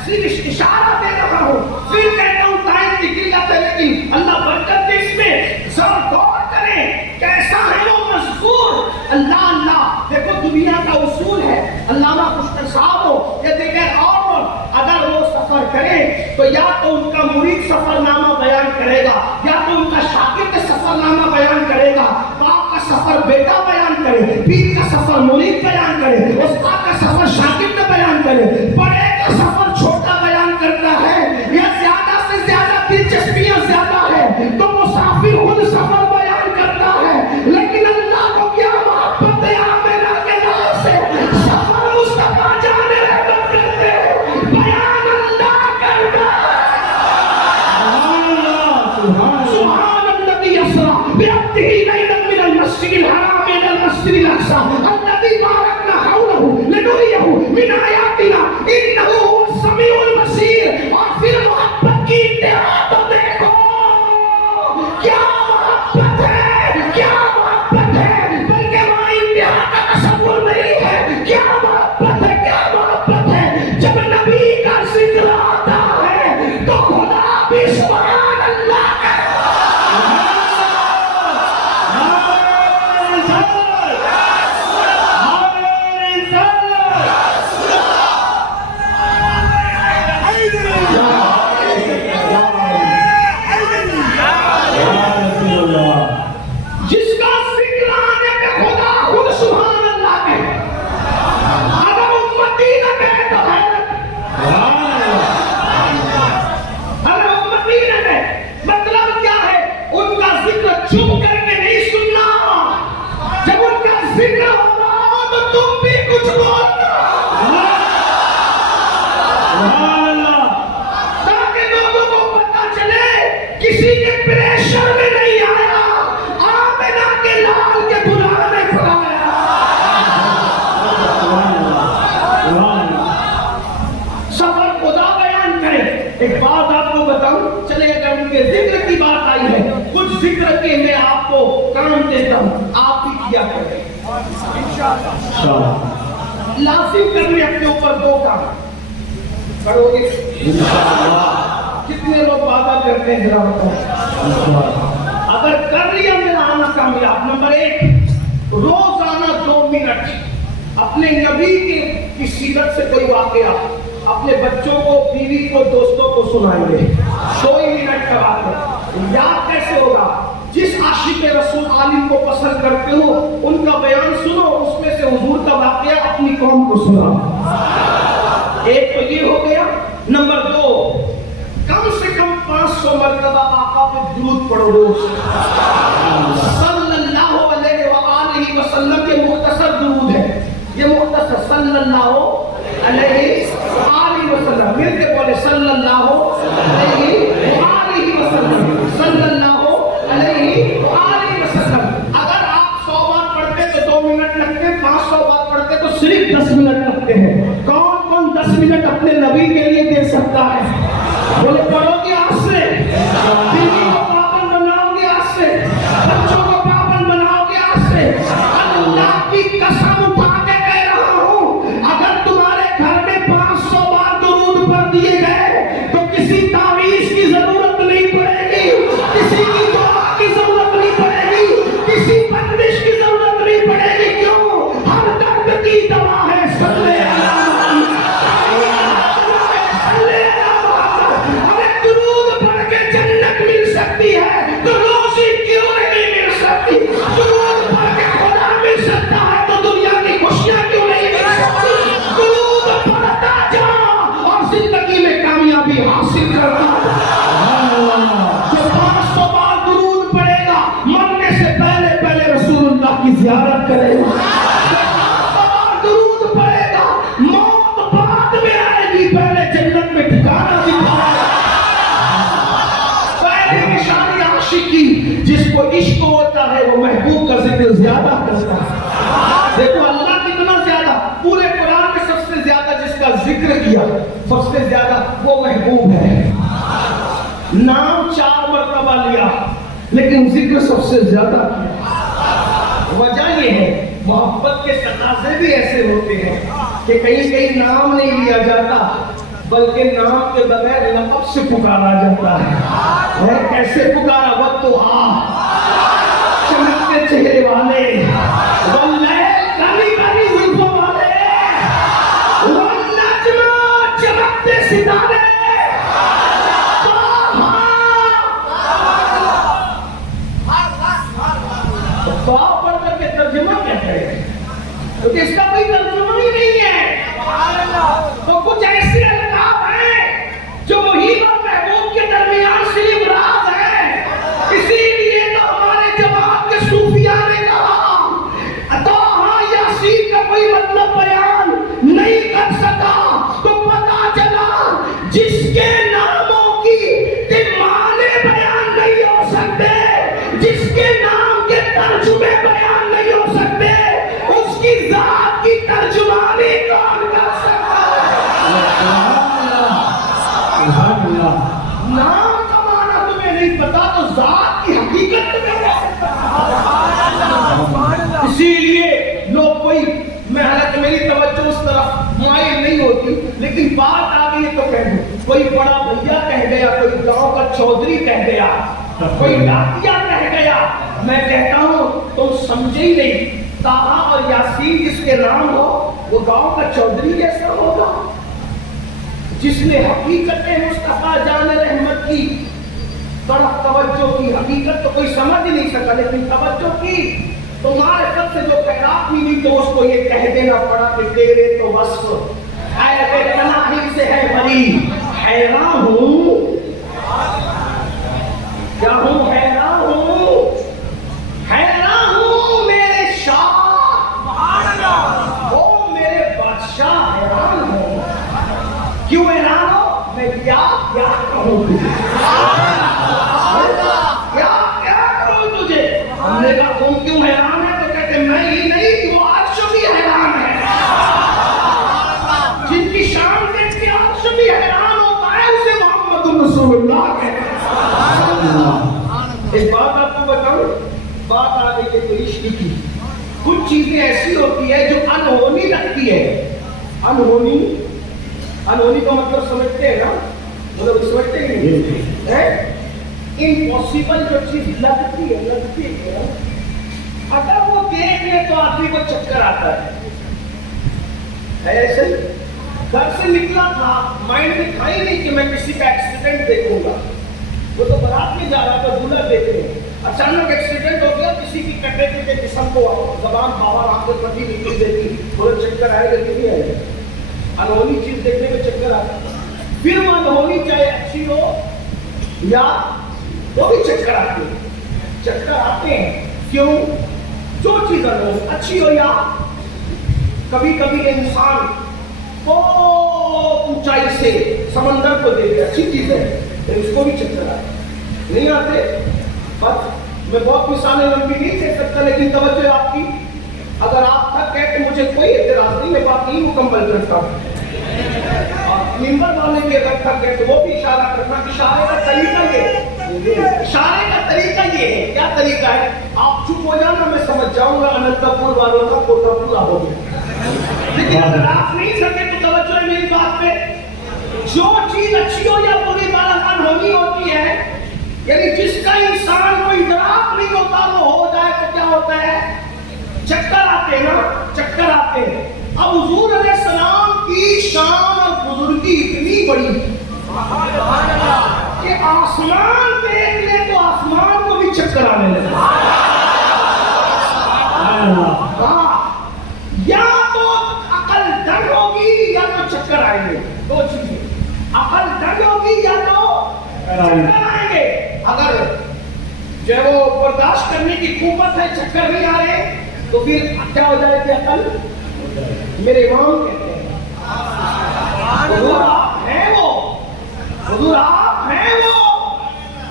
صرف اشارہ دے رہا ہوں، پھر کہتا ہوں ٹائم کی قلت ہے لیکن اللہ برکت دے اس میں، ذرا غور کریں کیسا ہے وہ مذکور۔ اللہ اللہ، دیکھو دنیا کا اصول ہے، علامہ خوشکر صاحب ہو یا دیگر اور اگر وہ سفر کریں تو یا تو ان کا مرید سفر نامہ بیان کرے گا یا تو ان کا شاگرد سفر نامہ بیان کرے گا، باپ کا سفر بیٹا بیان کرے، پیر کا سفر مرید بیان کرے، استاد کا سفر شاگرد بیان کرے، بڑے کا سفر چھوٹا بیان کرتا ہے، یا زیادہ سے زیادہ دلچسپیاں زیادہ ہے تو مسافر خود سفر بیان کرتا ہے، لیکن اللہ کو کیا محبت ہے آمینہ کے نام سے سفر مصطفیٰ جانے رحمت کرتے ہیں، بیان اللہ کرنا۔ سبحان الذی اسریٰ بعبدہ لیلا من المسجد المسجد الحرام الى المسجد الاقصى الذي باركنا حوله لنريه من آیاتنا انه هو السمیع البصیر. اور پھر محبت کی انتہا تو دیکھو، کیا محبت ہے، کیا محبت ہے، بلکہ وہاں انتہا کا تصور نہیں ہے. کیا محبت ہے، کیا محبت ہے. جب نبی کا ذکر آتا ہے تو خدا بھی سبحان اللہ کہتا ہے. جس کا ذکر آنے پہ خدا خود سبحان اللہ کہے. اگر امتی نہ کہے تو حیرت. اگر امتی نہ کہے مطلب کیا ہے؟ ان کا ذکر چپ کر کے نہیں سننا. جب ان کا ذکر ہو رہا ہو تو تم بھی کچھ بولنا، تاکہ لوگوں کو پتا چلے کسی کے پریشر میں نہیں آیا، آمنہ کے لال کے بلانے پر آیا. سفر خدا بیان کرے. ایک بات آپ کو بتاؤں، چلے اگر ان کے ذکر کی بات آئی ہے، کچھ ذکر کے میں آپ کو کام دیتا ہوں، آپ بھی کیا کریں. لازم کرنے اپنے اوپر دو کام کرو گے. کتنے لوگ وعدہ کرتے ہیں ذرا بتاؤ. اگر کر لیا میرا آنا کامیاب. نمبر 1، روزانہ 2 منٹ اپنے نبی کی سیرت سے کوئی واقعہ اپنے بچوں کو، بیوی کو، دوستوں کو سنائیں گے. 2 منٹ کا واقعہ یاد کیسے ہوگا؟ جس عاشق رسول عالم کو پسند کرتے ہو ان کا بیان سنو، اس میں سے حضور کا واقعہ اپنی قوم کو سنا. ایک تو یہ ہو گیا. نمبر 2، کم سے کم 500 مرتبہ آقا پہ درود پڑھو روز. صلی اللہ علیہ وآلہ وسلم کے مختصر درود ہے. یہ مختصر صلی اللہ علیہ وآلہ وسلم. مل کے بولے صلی اللہ علیہ وآلہ وسلم، صلی اللہ علیہ وآلہ وسلم. اگر آپ 100 بار پڑھتے تو 2 منٹ لگتے، 500 بار پڑھتے تو صرف 10 منٹ لگتے ہیں. کون کون 10 منٹ اپنے نبی کے لیے دے سکتا ہے؟ بولے پڑھو گے آج سے، بیوی کو پابند بناؤ گے آج سے، بچوں کو پابند بناؤ گے آج سے. اللہ کی قسم اٹھا کے کہہ رہا ہوں، اگر تمہارے گھر میں 500 بار درود پڑھ دیے گئے تو کسی تعویذ کی ضرورت نہیں پڑے گی، کسی کی دعا کی ضرورت نہیں پڑے گی، کسی بندش کی ضرورت نہیں پڑے گی. کیوں؟ ہر درد کی دوا ہے صلی اللہ علیہ وسلم. مل سکتی ہے تو روزی کیوں نہیں مل سکتی؟ درود پڑھ کے خدا مل سکتا ہے تو دنیا کی خوشیاں کیوں نہیں مل سکتی؟ درود پڑھتا جا اور زندگی میں کامیابی حاصل کرنا. جو 500 بار درود پڑھے گا مرنے سے پہلے پہلے رسول اللہ کی زیارت کرے گا. 500 بار درود پڑھے گا موت بعد میں آئے گی، پہلے جنت میں ٹھکانہ دکھائے گا. عاشقی جس کو عشق ہوتا ہے وہ محبوب کا ذکر زیادہ کرتا ہے. دیکھو اللہ کتنا زیادہ، پورے قرآن میں سب سے زیادہ جس کا ذکر کیا سب سے زیادہ وہ محبوب ہے. نام 4 مرتبہ لیا لیکن ذکر سب سے زیادہ کیا. وجہ یہ ہے محبت کے تقاضے بھی ایسے ہوتے ہیں کہ کہیں کہیں نام نہیں لیا جاتا بلکہ نام کے بغیر لقب سے پکارا جاتا ہے. کیسے پکارا؟ وقت تو چمکتے چہرے والے، واللیل کالی کالی زلفوں والے، والنجم چمکتے ستارے. دعا پڑھ کر کے ترجمہ کیا کرے؟ کیونکہ اس کا کوئی ترجمہ ہی نہیں ہے. تو کچھ ایسی القاب ہیں جو محیط اور محبوب کے درمیان صرف راز ہے. اسی لیے تو ہمارے جماعت کے صوفیاء نے کہا طٰہٰ یاسین کا کوئی مطلب بیان نہیں کر سکا تو پتا چلا جس کے ناموں کی معنی بیان نہیں ہو سکتے، جس کے نام کے ترجمے بیان کہہ دوں، کوئی بڑا بھیا کہہ گیا، کوئی گاؤں کا چودھری کہہ گیا، کوئی ڈاکیا کہہ گیا، میں کہتا ہوں تم سمجھے ہی نہیں، طٰہٰ اور یاسین جس کے نام ہو وہ گاؤں کا چودھری جیسا ہوگا؟ جس نے حقیقت مصطفیٰ جان رحمت کی طرف توجہ کی، حقیقت تو کوئی سمجھ ہی نہیں سکا لیکن توجہ کی، تو معرفت سے جو خیرات ملی تو اس کو یہ کہہ دینا پڑا کہ تیرے تو وصف اے پناہی سے ہے بری، حیران ہوں، کیا ہوں؟ حیران ہوں، حیران ہوں میرے شاہ، او میرے بادشاہ، حیران ہوں، کیوں حیران ہو؟ میں کیا کہوں تجھے، کیا کروں تجھے؟ ہم نے کہا تم کیوں حیران ہے؟ تو کہتے میں ہی نہیں وہ عرش بھی حیران ہے، جن کی شان دیکھ کے عرش بھی حیران ہوتا ہے اسے محمد رسول اللہ کہتے ہیں۔ ایک بات آپ کو بتاؤں، بات آ گئی ہے کوئی عشق کی، کچھ چیزیں ایسی ہوتی ہے جو انہونی لگتی ہے، انہونی کا مطلب سمجھتے ہیں نا، مطلب سمجھتے ہیں امپاسبل جو چیز لگتی ہے اگر وہ دیکھ لے تو آدمی کو چکر آتا ہے۔ ایسے گھر سے نکلا تھا، مائنڈ میں تھا ہی نہیں کہ میں کسی کا ایکسیڈنٹ دیکھوں گا، وہ تو بارات میں جا رہا تھا دولہا دیکھنے، اچانک ایکسیڈنٹ ہو گیا، کسی کی کٹے کے جسم کو زبان باہر آنکھیں پٹی نکل دیتی، بولے چکر آئے گا کہ نہیں آئے گا؟ انہونی چیز دیکھنے میں چکر آتا ہے، پھر وہ انہونی چاہے اچھی ہو یا وہ بھی چکر آتے ہیں، چکر آتے ہیں کیوں؟ جو چیز اچھی ہو، یا کبھی کبھی انسان بہت اونچائی سے سمندر کو دیکھے، اچھی چیز ہے اس کو بھی چکر آتے نہیں آتے؟ بس میں بہت مثالیں لمبی نہیں دے سکتا لیکن توجہ آپ کی، اگر آپ تھک گئے تو مجھے کوئی اعتراض نہیں، میں بات نہیں مکمل کرتا ہوں، اور ممبر والے بھی اگر تھک گئے تو وہ بھی اشارہ کرنا، اشارے کا طریقہ یہ ہے، کیا طریقہ ہے؟ آپ چپ ہو جانا، میں سمجھ جاؤں گا اننتا پور والوں کا کوٹا پورا ہو گیا، لیکن اگر آپ نہیں سکے تو توجہ ہے میری بات پہ، جو چیز اچھی ہو یا بری بالکان ہونی ہوتی ہے، یعنی جس کا انسان کو ادراک نہیں ہوتا وہ ہو جائے تو کیا ہوتا ہے؟ چکر آتے ہیں نا، چکر آتے ہیں۔ اب حضور علیہ السلام کی شان اور بزرگی اتنی بڑی کہ آسمان دیکھ لے تو آسمان کو بھی چکر آنے لگا، یا تو عقل دنگ ہوگی یا تو چکر آئیں گے، دو چیزیں، عقل دنگ ہوگی یا تو چکر آئیں گے۔ اگر جو ہے وہ برداشت کرنے کی قوت ہے، چکر نہیں آ رہے تو پھر کیا ہو جائے گی؟ عقل، میرے امام کہتے ہیں حضور آپ ہیں وہ، حضور آپ ہیں وہ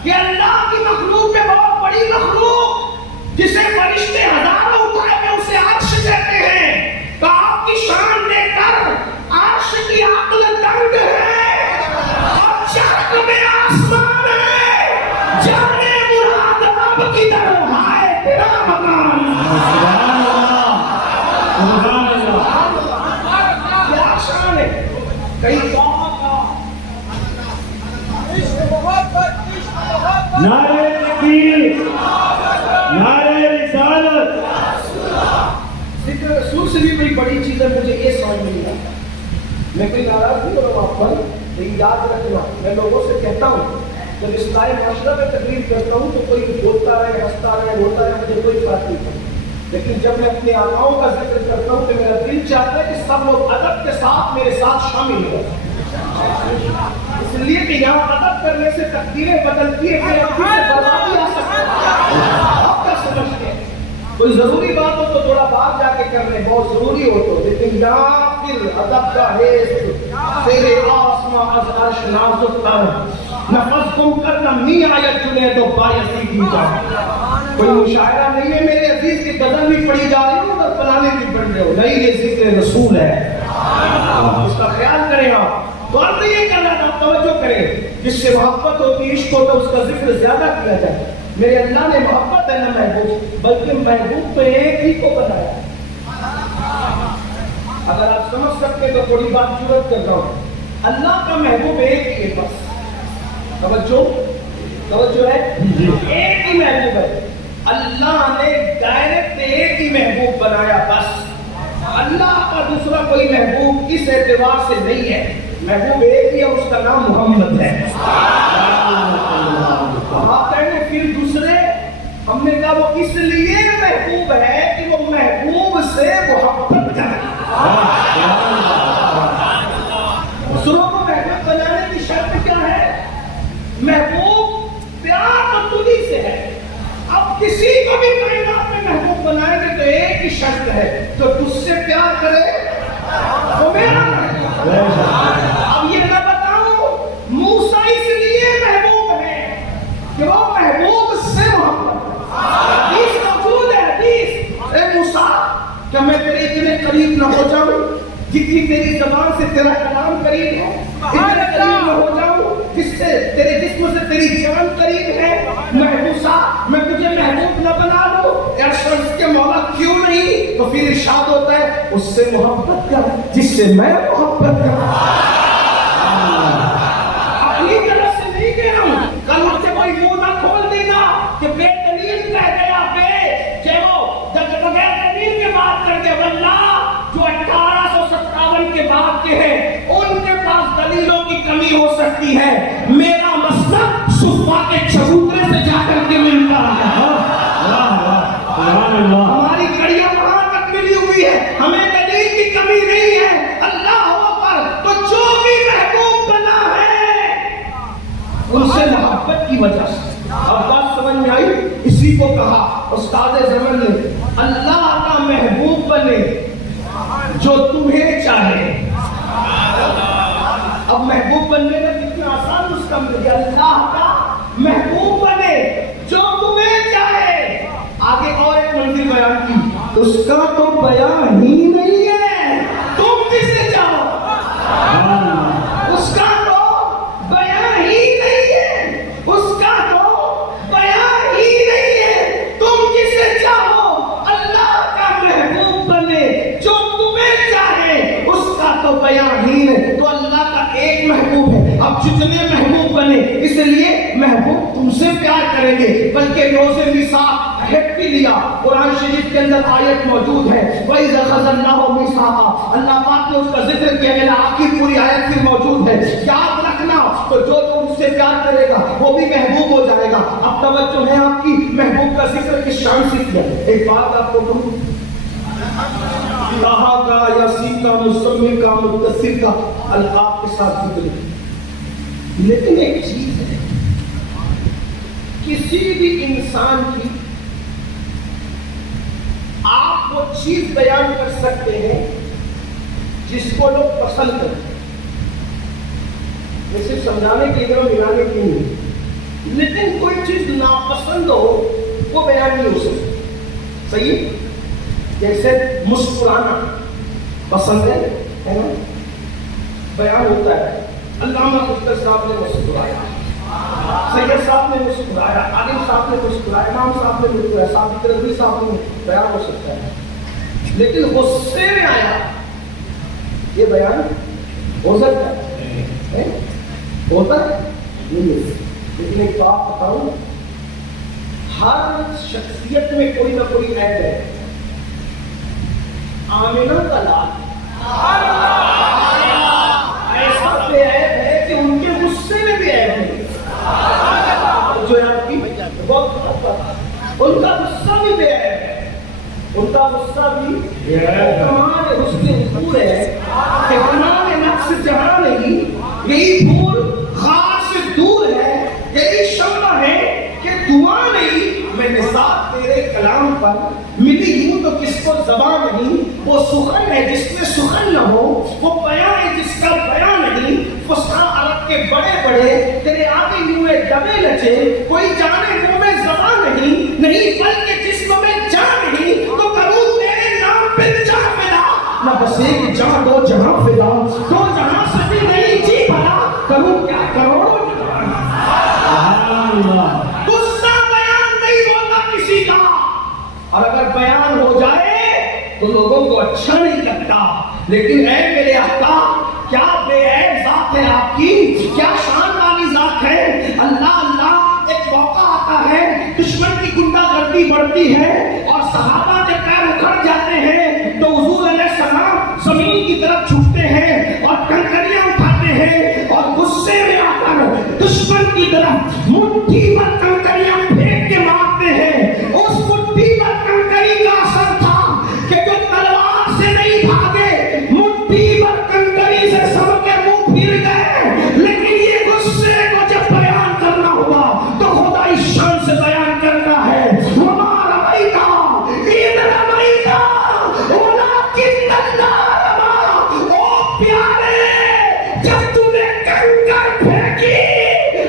کہ اللہ کی مخلوق میں بہت بڑی مخلوق جسے فرشتے ہزاروں اٹھائے میں اسے عرش کہتے ہیں، تو آپ کی شان دیکھ کر عرش کی عقل دنگ ہے اور چرخ میں آسمان ہے، جانے مراد رب کی طرف ہے تیرا مکان۔ کیا شان ہے؟ کئی نعرہ تکبیر، نعرہ رسالت۔ ذکر رسول سے بھی بڑی بڑی چیز ہے، مجھے یہ سمجھ نہیں آتا، میں کوئی ناراض نہیں ہو رہا آپ پر، لیکن یاد رکھنا میں لوگوں سے کہتا ہوں جب اصلاح معاشرہ میں تقریر کرتا ہوں تو کوئی بولتا رہے، ہنستا رہے، روتا رہے، مجھے کوئی فرق نہیں پڑتا، لیکن جب میں اپنے آقاؤں کا ذکر کرتا ہوں تو میرا دل چاہتا ہے کہ سب لوگ ادب کے ساتھ میرے ساتھ شامل ہو، اس لیے کہ یہاں ادب کرنے سے تقدیریں بدلتی ہیں، پھر اپنی سے بربادی آ سکتی ہے۔ آپ کیا سمجھتے ہیں؟ کوئی ضروری بات ہو تو تھوڑا باہر جا کے کر لیں، بہت ضروری ہو تو، لیکن یہاں پھر ادب کا حیث تیرے آسماں از عرش نازک تر، نفس گم کرنا می آیت چنے تو بایسی کی جائے۔ کوئی مشاعرہ نہیں ہے میرے عزیز کی غزل بھی پڑھی جا رہی ہو اور فلانے بھی پڑھ رہے ہو، نہیں، یہ ذکر رسول ہے، اس کا خیال کریں آپ۔ تو عرض یہ کرنا تھا، توجہ کریں، جس سے محبت ہوتی عشق ہوتا اس کا ذکر زیادہ کیا جائے۔ میرے اللہ نے محبت ہے نہ محبوب، بلکہ محبوب تو ایک ہی کو بنایا ہے۔ اگر آپ سمجھ سکتے تو تھوڑی بات ضرورت کرتا ہوں، اللہ کا محبوب ایک ہی ہے بس. توجہ ہے, ایک ہی محبوب ہے. اللہ نے ڈائریکٹ ایک ہی محبوب بنایا بس. اللہ کا دوسرا کوئی محبوب اس اعتبار سے نہیں ہے. محبوب ایک ہی ہے, اس کا نام محمد ہے. آپ کہیں گے پھر دوسرے, ہم نے کہا وہ اس لیے محبوب ہے کہ وہ محبوب سے محبت کرے. دوسروں کو محبوب بنانے کی شرط کیا ہے؟ محبوب پیار تو تجھی سے ہے. اب کسی کو بھی کائنات میں محبوب بنائیں گے تو ایک ہی شرط ہے, جو تجھ سے پیار کرے وہ میرا محبوب ہے. اب یہ نہ بتاؤں موسیٰ اس لیے محبوب ہے کہ وہ محبوب سے محبت ہے. حدیث موجود ہے, حدیث, اے موسیٰ کیا میں تیرے اتنے قریب نہ ہو جاؤں جتنی تیری زبان سے تیرا کلام قریب ہے؟ اتنے قریب نہ ہو جاؤں جس سے تیرے جسم سے تیری جان قریب ہے؟ محبوسا میں تجھے محبوب نہ بنا لوں؟ یا شخص کے مولا کیوں نہیں؟ تو پھر ارشاد ہوتا ہے اس سے محبت کر جس سے میں محبت کروں. اپنی طرف سے نہیں کہہ رہا ہوں. کل مجھ سے کوئی منہ نہ کھول دینا کہ بے دلیل کہہ گیا, بغیر دلیل کے بات کر کے. واللہ جو 1857 کے بعد کے ہیں ان کے پاس دلیلوں کی کمی ہو سکتی ہے. میرا مسلک صفا کے چبوترے سے جا کر کے ملتا ہے. ہماری کڑیاں وہاں تک ملی ہوئی ہے, ہمیں دلیل کی کمی نہیں ہے. اللہ اکبر. تو جو بھی محبوب بنا ہے ان سے محبت کی وجہ سے. اب بات سمجھ میں آئی؟ اسی کو کہا استاد زمن نے, اللہ کا محبوب بنے جو تمہیں چاہے. اب محبوب بننے کا کتنا آسان اس کا مل گیا. اللہ کا محبوب بنے جو تمہیں چاہے. آگے اور ایک منزل بیان کی, اس کا تو بیان ہی نہیں ہے تم کسے چاہو. اس کا تو بیان ہی نہیں ہے, اس کا تو بیان ہی نہیں ہے تم کسے چاہو. اللہ کا محبوب بنے جو تمہیں چاہے, اس کا تو بیان ہی نہیں. تو اللہ کا ایک محبوب ہے. اب جتنے محبوب بنے اس لیے محبوب تم سے پیار کریں گے. بلکہ روز میثاق عہد بھی لیا. قرآن شریف کے اندر آیت موجود ہے, وَإِذَا أَخَذْنَا مِيثَاقًا. اللہ پاک نے اس کا ذکر کیا ہے, آخر پوری آیت پھر موجود ہے. یاد رکھنا تو جو تم سے پیار کرے گا وہ بھی محبوب ہو جائے گا. اب توجہ ہے آپ کی, محبوب کا ذکر کس شان سے کیا. ایک بات آپ کو کہوں, کہا کا, یاسین کا, مزمل کا, مدثر کا القاب کے ساتھ ذکر ہے. لیکن ایک چیز ہے, کسی بھی انسان کی آپ وہ چیز بیان کر سکتے ہیں جس کو لوگ پسند کرتے ہیں. میں صرف سمجھانے کے لیے ملانے کی نہیں, لیکن کوئی چیز ناپسند ہو وہ بیان نہیں ہو سکتی. صحیح؟ جیسے مسکرانا پسند ہے نا, بیان ہوتا ہے. علامہ مفتی صاحب نے مسکرایا, سید صاحب نے مسکرایا, عالم صاحب نے مسکرایا, امام صاحب نے مسکرایا, صاحب رضوی صاحب نے, بیان ہو سکتا ہے. لیکن غصے میں آیا, یہ بیان ہو سکتا ہے؟ ہوتا ہے نہیں. لیکن ایک بات بتاؤں, ہر شخصیت میں کوئی نہ کوئی عیب ہے. آمنہ کا لال ایسا بے عیب ہے کہ ان کے غصے میں بھی عیب نہیں. جو آپ کی ان کا غصہ بھی بے عیب ہے, ان کا غصہ بھی کمال حسن پور ہے کہ کمال نقص جہاں نہیں. یہی پھول خار سے دور ہے, یہی شمع ہے کہ دعا نہیں. میں نے ساتھ تیرے کلام پر ملی ہوں تو کس کو زبان نہیں. وہ سخن ہے جس میں سخن نہ ہو, وہ بیان ہے جس کا بیان نہیں. فصحا عرب کے بڑے بڑے تیرے آگے ہوئے دبے لچے, کوئی جانے منہ میں زبان نہیں, نہیں بلکہ جسم میں جان نہیں. تو کروں تیرے نام پہ جان فدا, نہ بس ایک جان دو جہاں فدا, دو جہاں سے بھی نہیں جی بھلا, کروں کیا کروڑوں جہان. غصہ بیان نہیں ہوتا کسی کا, اور اگر بیان ہو جائے تو لوگوں کو اچھا نہیں لگتا. لیکن اے میرے آقا, کیا بے عیب ذات بات ہے آپ کی, کیا شان والی ذات ہے. اللہ اللہ, ایک موقع آتا ہے, دشمن کی گنڈا گردی بڑھتی ہے اور صحابہ کے پیر اکھڑ جاتے ہیں تو حضور علیہ السلام زمین کی طرف جھکتے ہیں اور کنکریاں اٹھاتے ہیں اور غصے میں آ کر دشمن کی طرف مٹھی پر کنکریاں پھینک کے مارتے ہیں. اس مٹھی پر کنکری کا اثر تھا کہ جو تلوار سے نہیں بھاگے, مٹھی پر کنکری سے سب کے منہ پھر گئے. لیکن یہ غصے کو جب بیان کرنا ہوا تو خدا اس شان سے بیان کرنا ہے, وما رمیتا اذ رمیتا ولکن اللہ رمی. او پیارے, جب تو نے کنکر پھینکی,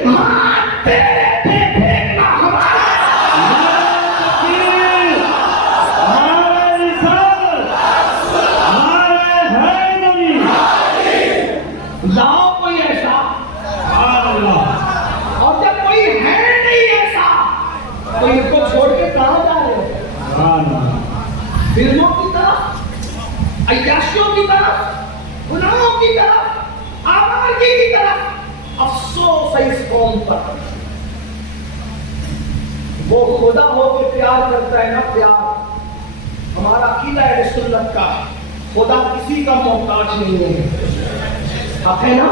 ہاتھ تیرے پہ پھینکنا ہمارا. لاؤ کوئی ایسا, اور جب کوئی ہے نہیں ایسا تو ان کو چھوڑ کے کہاں جا رہے ہو؟ فلموں کی طرف, عیاشیوں کی طرف, گناہوں کی طرف, آوارگی کی طرف. افسوس ہے اس قوم پر. وہ خدا ہو کے پیار کرتا ہے نا, پیار. ہمارا عقیدہ ہے سنت کا, خدا کسی کا محتاج نہیں ہے. حق ہے نا,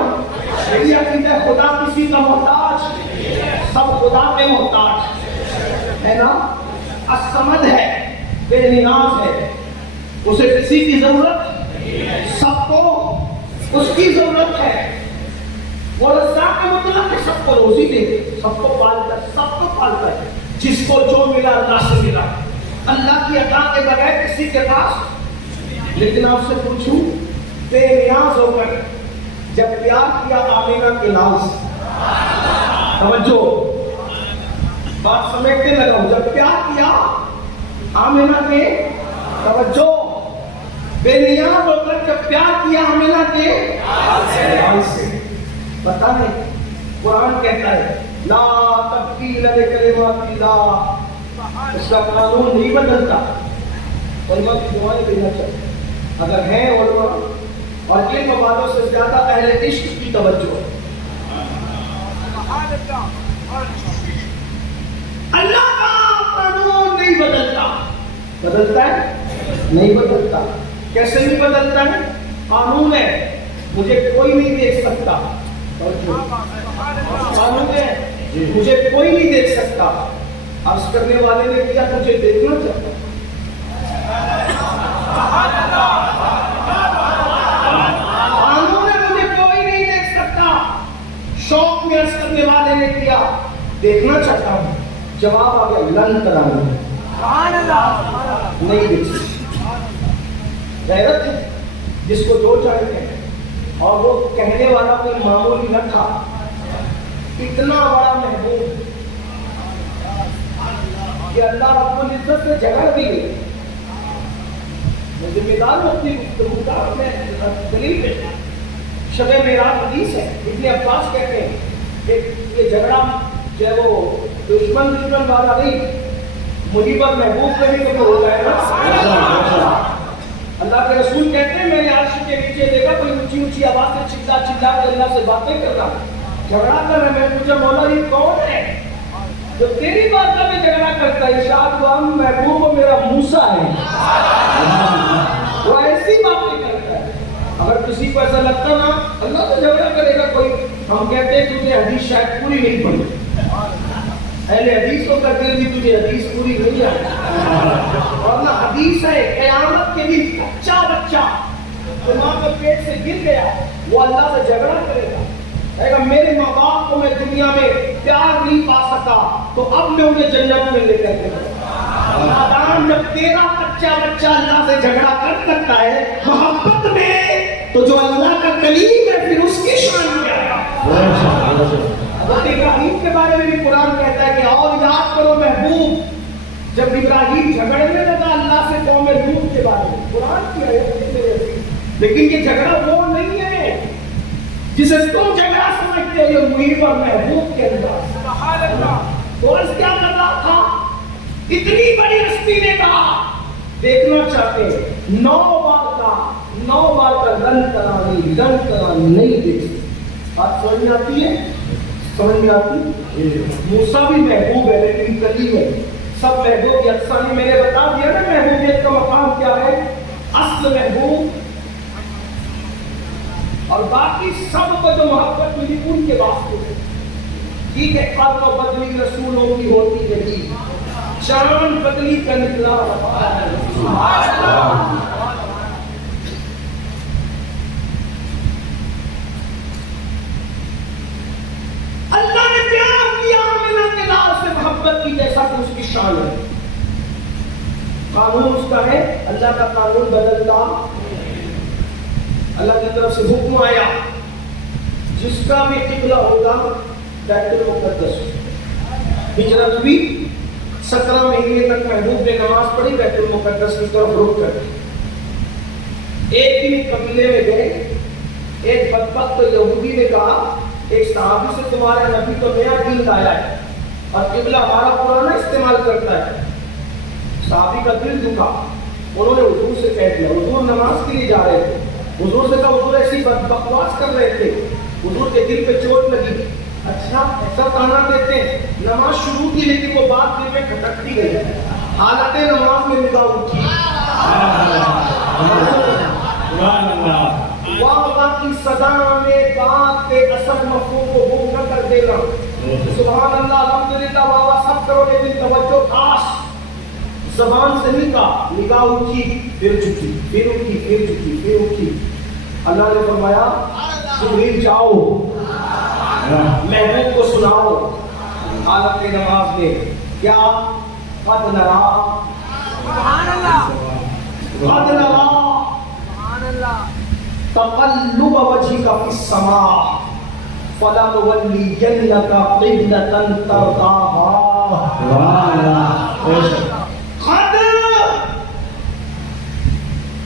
یہی عقیدہ ہے, خدا کسی کا محتاج, سب خدا کے محتاج ہے نا. الصمد ہے, بے نیاز ہے, اسے کسی کی ضرورت, سب کو اس کی ضرورت ہے. وہ رزاق کا مطلب ہے سب کو روزی دے, سب کو پالتا ہے, سب کو پالتا ہے. جس کو جو ملا اللہ سے ملا, اللہ کی عطا کے بغیر کسی کے پاس. لیکن آپ سے پوچھوں, بے نیاز ہو کر جب پیار کیا آمینہ کے ناز, توجہ بات سمیٹنے لگا ہوں, جب پیار کیا آمینہ کے, توجہ, بے نیاز ہو کر جب پیار کیا آمینہ کے ناز سے. پتہ نہیں, قرآن کہتا ہے لا تبدیل لکلمات اللہ, اس کا قانون نہیں بدلتا. علماء کی دعائیں دینا چاہتے اگر ہیں علماء, اور علم والوں سے زیادہ اہل عشق کی توجہ. اللہ کا قانون نہیں بدلتا. بدلتا ہے نہیں بدلتا. کیسے نہیں بدلتا ہے؟ قانون ہے, مجھے کوئی نہیں دیکھ سکتا. قانون ہے, مجھے کوئی نہیں دیکھ سکتا. عرض کرنے والے نے کیا تجھے دیکھنا چاہتا. قانون ہے, مجھے کوئی نہیں دیکھ سکتا. شوق میں عرض کرنے والے نے کیا دیکھنا چاہتا ہوں. جواب آ گیا لن ترانی, نہیں دیکھ سکتا. غیرت ہے جس کو جو چاہتے ہیں, اور وہ کہنے والا کوئی معمولی نہ تھا. اتنا بڑا محبوب کہ اللہ رب العزت سے جگہ دی گئی. ذمہ دار اپنی گفتگو کا, میں دلیل ہے. شب معراج حدیث ہے, ابن عباس کہتے ہیں کہ یہ جھگڑا جو ہے وہ دشمن والا نہیں, مجھے پر محبوب کہیں تو ہوتا ہے نا. اللہ کے رسول کہتے ہیں میں نے عرش کے نیچے دیکھا کوئی اونچی اونچی آواز سے چلا چلا کے اللہ سے باتیں کر رہا, جھگڑا کر رہا. میں پوچھا مولا یہ کون ہے جو تیری بات کا بھی جھگڑا کرتا ہے؟ ارشاد ہوا محبوب و میرا موسیٰ ہے, وہ ایسی باتیں کرتا ہے. اگر کسی کو ایسا لگتا نا اللہ تو جھگڑا کرے گا کوئی, ہم کہتے ہیں تجھے حدیث شاید پوری نہیں پڑی. اہل حدیث کو کہتے ہیں تجھے حدیث پوری نہیں آئی. اور نہ حدیث ہے قیامت کے بھی بچہ ماں کے پیٹ سے گر گیا, وہ اللہ سے جھگڑا کرے گا, کہے گا میرے ماں باپ کو میں دنیا میں پیار نہیں پا سکا تو اب میں انہیں جنت میں لے کر کے نادان. جب تیرا بچہ اللہ سے جھگڑا کر سکتا ہے محبت میں, تو جو اللہ کا کلیم ہے پھر اس کی شان کیا ہے. حضرت ابراہیم کے بارے میں بھی قرآن کہتا ہے کہ اور یاد کرو محبوب, جب ابراہیم جھگڑنے لگا اللہ سے قوم لوط کے بارے میں. قرآن کی ہے, لیکن یہ جھگڑا وہ نہیں ہے جسے تم جھگڑا سمجھتے ہو, یہ محیط اور محبوب کے اندر. تو عرض کیا کر رہا تھا, اتنی بڑی ہستی نے کہا دیکھنا چاہتے ہیں 9 بار کا لن ترانی نہیں دیکھ سکتے. بات سمجھ میں آتی ہے؟ سمجھ میں آتی؟ موسیٰ بھی محبوب ہے لیکن کلیم ہے، سب محبوب کی اقسامی میں نے بتا دیا نا محبوبیت کا مقام کیا ہے، اصل محبوب، اور باقی سب کو جو محبت ملی ان کے واسطے ہے۔ ٹھیک ہے، قدر و بدلی رسولوں کی ہوتی رہی، چاند بدلی کا نکلا اللہ نے پیار کیا آمنہ کے لال سے محبت کی جیسا کہ اس کی شان ہے۔ قانون اس کا ہے، اللہ کا قانون بدلتا، اللہ کی طرف سے حکم آیا جس کا بھی قبلہ ہوگا بیت المقدس۔ ہجرت بھی 17 مہینے تک محبوب نے نماز پڑھی، بیت المقدس کی طرف رخ کر دی۔ ایک دن قبیلے میں گئے، ایک بدبخت یہودی نے کہا ایک صحابی سے تمہارا نبی تو نیا دین لایا ہے اور قبلہ ہمارا پرانا استعمال کرتا ہے۔ صحابی کا دل دکھا، انہوں نے حضور سے کہہ دیا، حضور نماز کے لیے جا رہے تھے، حضور سے کہا حضور ایسی بکواس کر رہے تھے، حضور کے دل پہ چوٹ لگی۔ اچھا ایسا کہنا دیتے ہیں، نماز شروع کی لیکن وہ بات دل میں کھٹکتی گئی، حالت نماز میں نگاہ اٹھی، واہ کی صدا میں بات کے اصل مفہوم کو گم نہ کر دینا۔ سبحان اللہ، الحمدللہ، واہ سب کرو لیکن توجہ خاص زبان سے نہیں کہا، نگاہ اٹھی پھر جھکی، پھر اٹھی پھر جھکی پھر اٹھی۔ اللہ نے فرمایا جبریل جاؤ محبوب کو سناؤ حالت نماز میں کیا قد نرا قد نرا تقلب وجهك في السماء فلنولينك قبلة ترضاها۔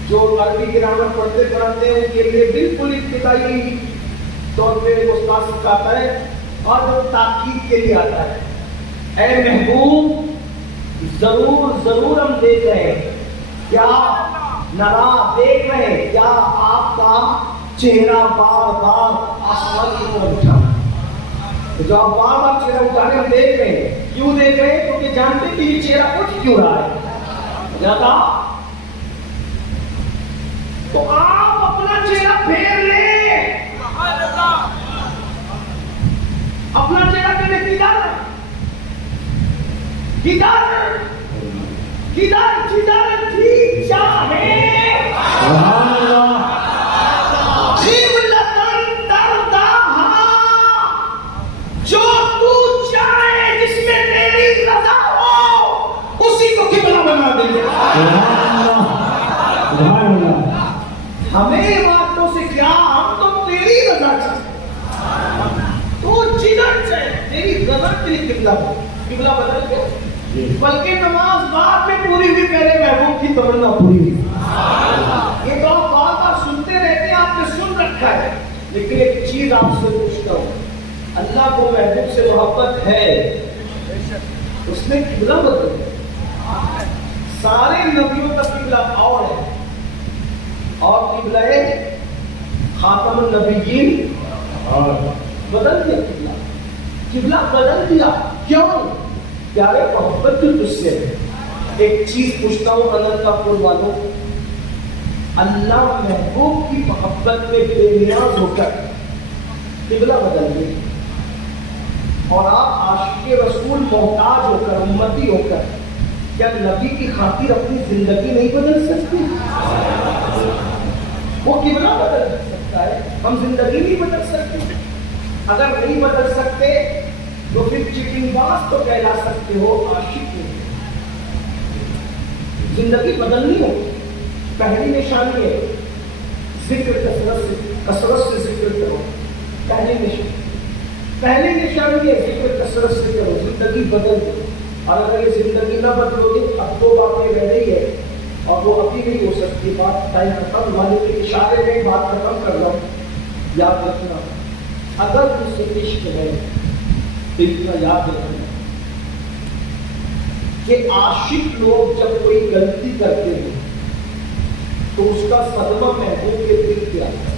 جو عربی گرامر پڑھتے پڑھتے ہیں ان کے لیے بالکل ابتدائی طور پہ استاد سکھاتا ہے اور جو تاکید کے لیے آتا ہے، اے محبوب ضرور ضرور ہم دیکھ رہے ہیں، کیا نرا دیکھ رہے ہیں، کیا آپ کا چہرہ بار بار آسمان کی طرف اٹھا، جو آپ بار بار چہرہ اٹھانے ہم دیکھ رہے ہیں۔ کیوں دیکھ رہے ہیں؟ کیونکہ جانتے کہ یہ چہرہ اٹھ کیوں رہا ہے، زیادہ تو آپ اپنا چہرہ پھیر لیں، اپنا چہرہ پھیرے کدھر کدھر کدھر کدھر ٹھیک چاہے جو تو چاہے جس میں تیری رضا ہو اسی کو قبلہ بنا دے۔ ہمیں باتوں سے کیا، ہم تو تیری رضا چاہتے، تو جدھر چاہے تیری رضا کے لیے قبلہ بدل کے، بلکہ نماز بعد میں پوری ہوئی، میرے محبوب کی تمنا پوری ہوئی۔ یہ تو آپ بار بار سنتے رہتے ہیں، آپ نے سن رکھا ہے، لیکن ایک چیز آپ سے پوچھتا ہوں، اللہ کو محبوب سے محبت ہے، اس نے قبلہ بدل دیا۔ سارے نبیوں کا قبلہ اور ہے، اور قبلہ خاتم النبیین بدل دیا، قبلہ بدل دیا۔ کیوں؟ پیارے محبت جو تجھ سے ہے۔ ایک چیز پوچھتا ہوں اننتا پور والوں، اللہ محبوب کی محبت میں بے نیاز ہو کر قبلہ بدل دے، اور آپ عاشق رسول محتاج ہو کر، امتی ہو کر، کیا نبی کی خاطر اپنی زندگی نہیں بدل سکتے؟ وہ قبلہ بدل سکتا ہے، ہم زندگی نہیں بدل سکتے۔ اگر نہیں بدل سکتے تو پھر چٹنگ باز تو کہلا سکتے ہو، عاشق نہیں۔ زندگی بدلنی ہو، پہلی نشانی ہے ذکر کثرت سے ذکر کرو، پہلی نشانی ہے ذکر کثرت سے کرو، زندگی بدل دو۔ اور اگر یہ زندگی نہ بدلو گے، اب دو باتیں رہ رہی ہے اور وہ ابھی نہیں ہو سکتی، بات ٹائم ختم، مالک کے اشارے میں بات ختم کر رہا ہوں۔ یاد رکھنا، اگر تم سے عشق ہے تو اتنا یاد رکھنا کہ عاشق لوگ جب کوئی غلطی کرتے ہیں تو اس کا صدمہ محبوب کے دل پہ آتا ہے،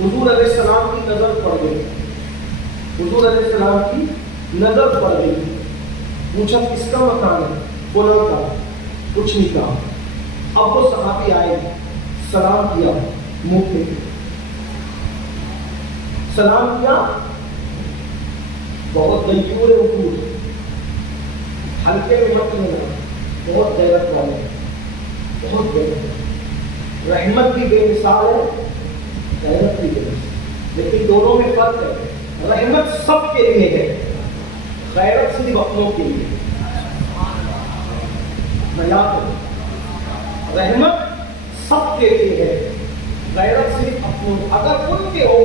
حضور علیہ السلام کی نظر پڑ گئی، حضور علیہ السلام کی نظر پڑ گئی، پوچھا کس کا مکان ہے؟ بولا کا کچھ نہیں کہا۔ اب وہ صحابی آئے، سلام کیا، منہ پہ سلام کیا، بہت غیور حضور، ہلکے میں مت لینا، بہت غیرت والے، بہت غیرت، رحمت بھی بے مثال ہے، غیرت بھی بے مثال، لیکن دونوں میں فرق ہے۔ رحمت سب کے لیے ہے، غیرت صرف اپنوں کے لیے۔ رحمت سب کے لیے ہے، غیرت صرف اپنوں۔ اگر ان کے ہو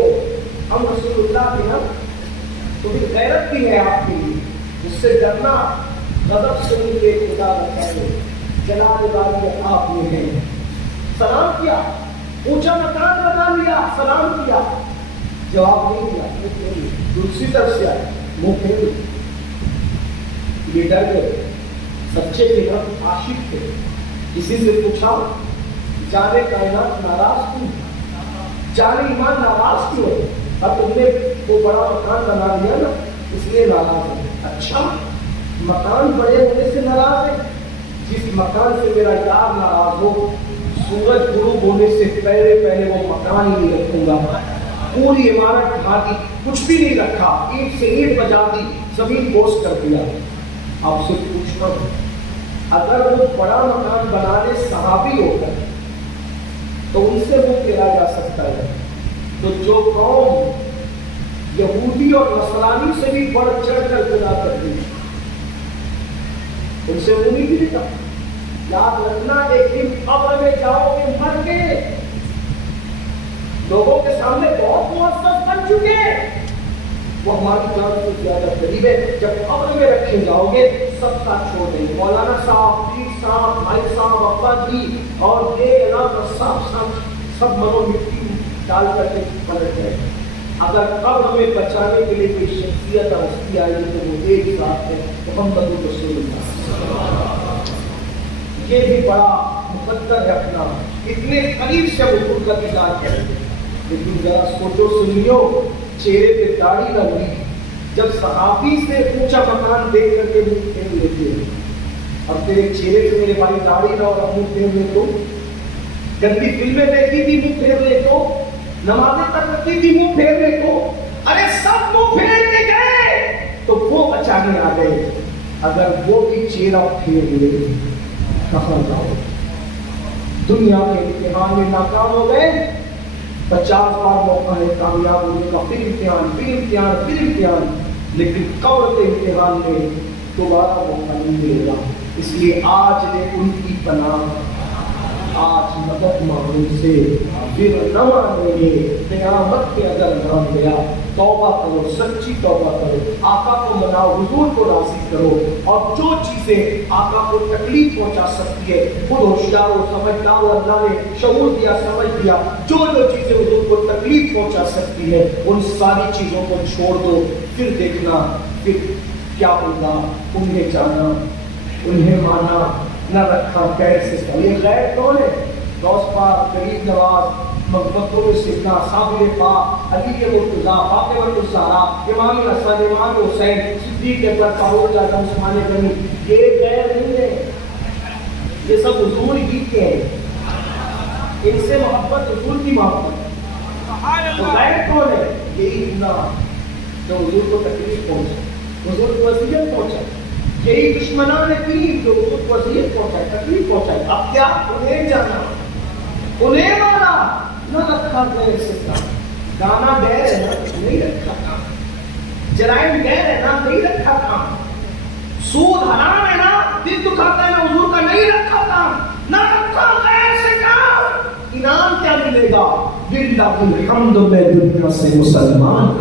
ہم رسول اللہ کے نا تو پھر غیرت بھی ہے آپ کے لیے، جس سے ڈرنا، غضب سے ان کے خدا بچائے، جلال والی آپ میں ہے۔ سلام کیا، اونچا مکان بنا لیا، سلام کیا، جواب نہیں دیا، دوسری طرف سے آئے، منہ پھیر یہ ڈر گئے، سچے کے رب عاشق تھے۔ کسی سے پوچھا جانے کائنات ناراض کیوں، جانے ایمان ناراض کیوں؟ اب تم نے وہ بڑا مکان بنا لیا نا، اس لیے ناراض ہے۔ اچھا، مکان بڑے ہونے سے ناراض ہے؟ جس مکان سے میرا یار ناراض ہو، سورج غروب ہونے سے پہلے وہ مکان ہی نہیں رکھوں گا۔ پوری عمارت ڈھا دی، کچھ بھی نہیں رکھا، اینٹ سے اینٹ بجا دی، زمین بوس کر دیا۔ آپ سے پوچھتا ہوں، اگر وہ بڑا مکان بنانے صحابی ہو کر تو ان سے وہ پھیرا جا سکتا ہے، تو جو قوم یہودی اور نصرانی سے بھی بڑھ چڑھ کر خدا کرتی ہے ان سے وہ نہیں ملتا۔ یاد رکھنا، ایک دن قبر میں جاؤ گے مر کے، لوگوں کے سامنے بہت معزز بن چکے، وہ ہماری جان سے زیادہ قریب ہے۔ جب قبر میں رکھے جاؤ گے سب کا چھوڑ دیں گے، مولانا صاحب، پیر صاحب، بھائی صاحب، ابا جی اور یہ صاحب سب مرو مٹی ڈال کر کے پلٹ گئے۔ اگر قبر میں بچانے کے لیے کوئی شخصیت اور ہستی آئی تو وہ ایک ذات ہے، محمد رسول اللہ۔ یہ بھی بڑا مقدر رکھنا، اتنے قریب سے حضور کا دیدار کریں، لیکن ذرا سوچو سنیو، چہرے پہ داڑھی نہ ہوئی، جب صحابی سے اونچا مکان دیکھ کر کے منہ پھیر لیتے ہیں، اور تیرے چہرے سے میرے بھائی داڑھی نہ اور منہ پھیر لے تو، گندی فلمیں دیکھی تھی منہ پھیر لے تو، نمازیں تک رکھی تھی منہ پھیر لے تو، ارے سب منہ پھیر کے گئے تو وہ بچانے آ گئے، اگر وہ بھی چہرہ پھیر لے کہاں جاؤ؟ دنیا کے امتحان میں ناکام ہو گئے، 50 بار موقع ہے کامیاب ہونے کا، پھر امتحان، پھر امتحان، پھر امتحان، لیکن قبر کے امتحان میں دوبارہ موقع نہیں ملے گا۔ اس لیے آج لے ان کی پناہ، آج مدد مانگنے سے، پھر نہ مانگیں گے قیامت کے اگر نام گیا۔ توبہ کرو، سچی توبہ کرو، آقا کو مناؤ، حضور کو راضی کرو، اور جو چیزیں آقا کو تکلیف پہنچا سکتی ہے، خود ہوشیار ہو، سمجھدار ہو، اللہ نے شعور دیا، سمجھ دیا، جو چیزیں حضور کو تکلیف پہنچا سکتی ہے ان ساری چیزوں کو چھوڑ دو، پھر دیکھنا پھر کیا ہوگا۔ انہیں جانا، انہیں مانا، نہ رکھا کیسے سب۔ یہ غیر کون ہے؟ غوث پاک، غریب نواز، مقبول سیدنا صابر پاک، علی مرتضیٰ، فاطمہ الزہرا، امام حسن، امام حسین، صدیق اکبر، فاروق اعظم، عثمان غنی، یہ غیر نہیں ہے، یہ سب حضور ہی کے ہیں، ان سے محبت حضور کی محبت۔ تو غیر کون ہے؟ یہی گناہ جو حضور کو تکلیف پہنچا، حضور کو اذیت پہنچا، یہی دشمنان دین جو حضور کو اذیت پہنچائے، تکلیف پہنچائے۔ اب کیا؟ انہیں جانا، انہیں مانا، نہ رکھا غیر سے کام۔ گانا غیر ہے نا، نہیں رکھا کام۔ جرائم غیر ہے نا، نہیں رکھا کام۔ سود حرام ہے نا، دل دکھاتا ہے نا، حضور کا نہیں رکھا کام، نہ رکھا غیر سے کام۔ انعام کیا ملے گا؟ للہ الحمد، میں دنیا سے مسلمان۔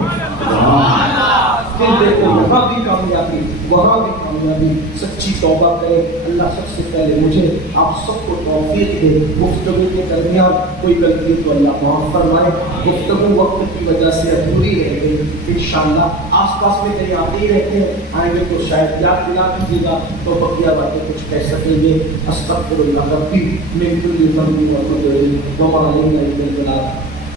پھر دیکھو وہاں بھی کامیابی، وہاں بھی کامیابی۔ سچی توبہ کریں۔ اللہ سب سے پہلے مجھے آپ سب کو توفیق دے، گفتگو کے درمیان کوئی غلطی تو اللہ معاف فرمائے۔ گفتگو وقت کی وجہ سے ادھوری رہ گئی، انشاءاللہ آس پاس میں کہیں آتے ہی رہتے ہیں، آئیں گے تو شاید یاد دلا دیجیے گا تو بقیہ باتیں کچھ کہہ سکیں گے۔ استغفر اللہ ربی من کل ذنب وما علینا الا البلاغ۔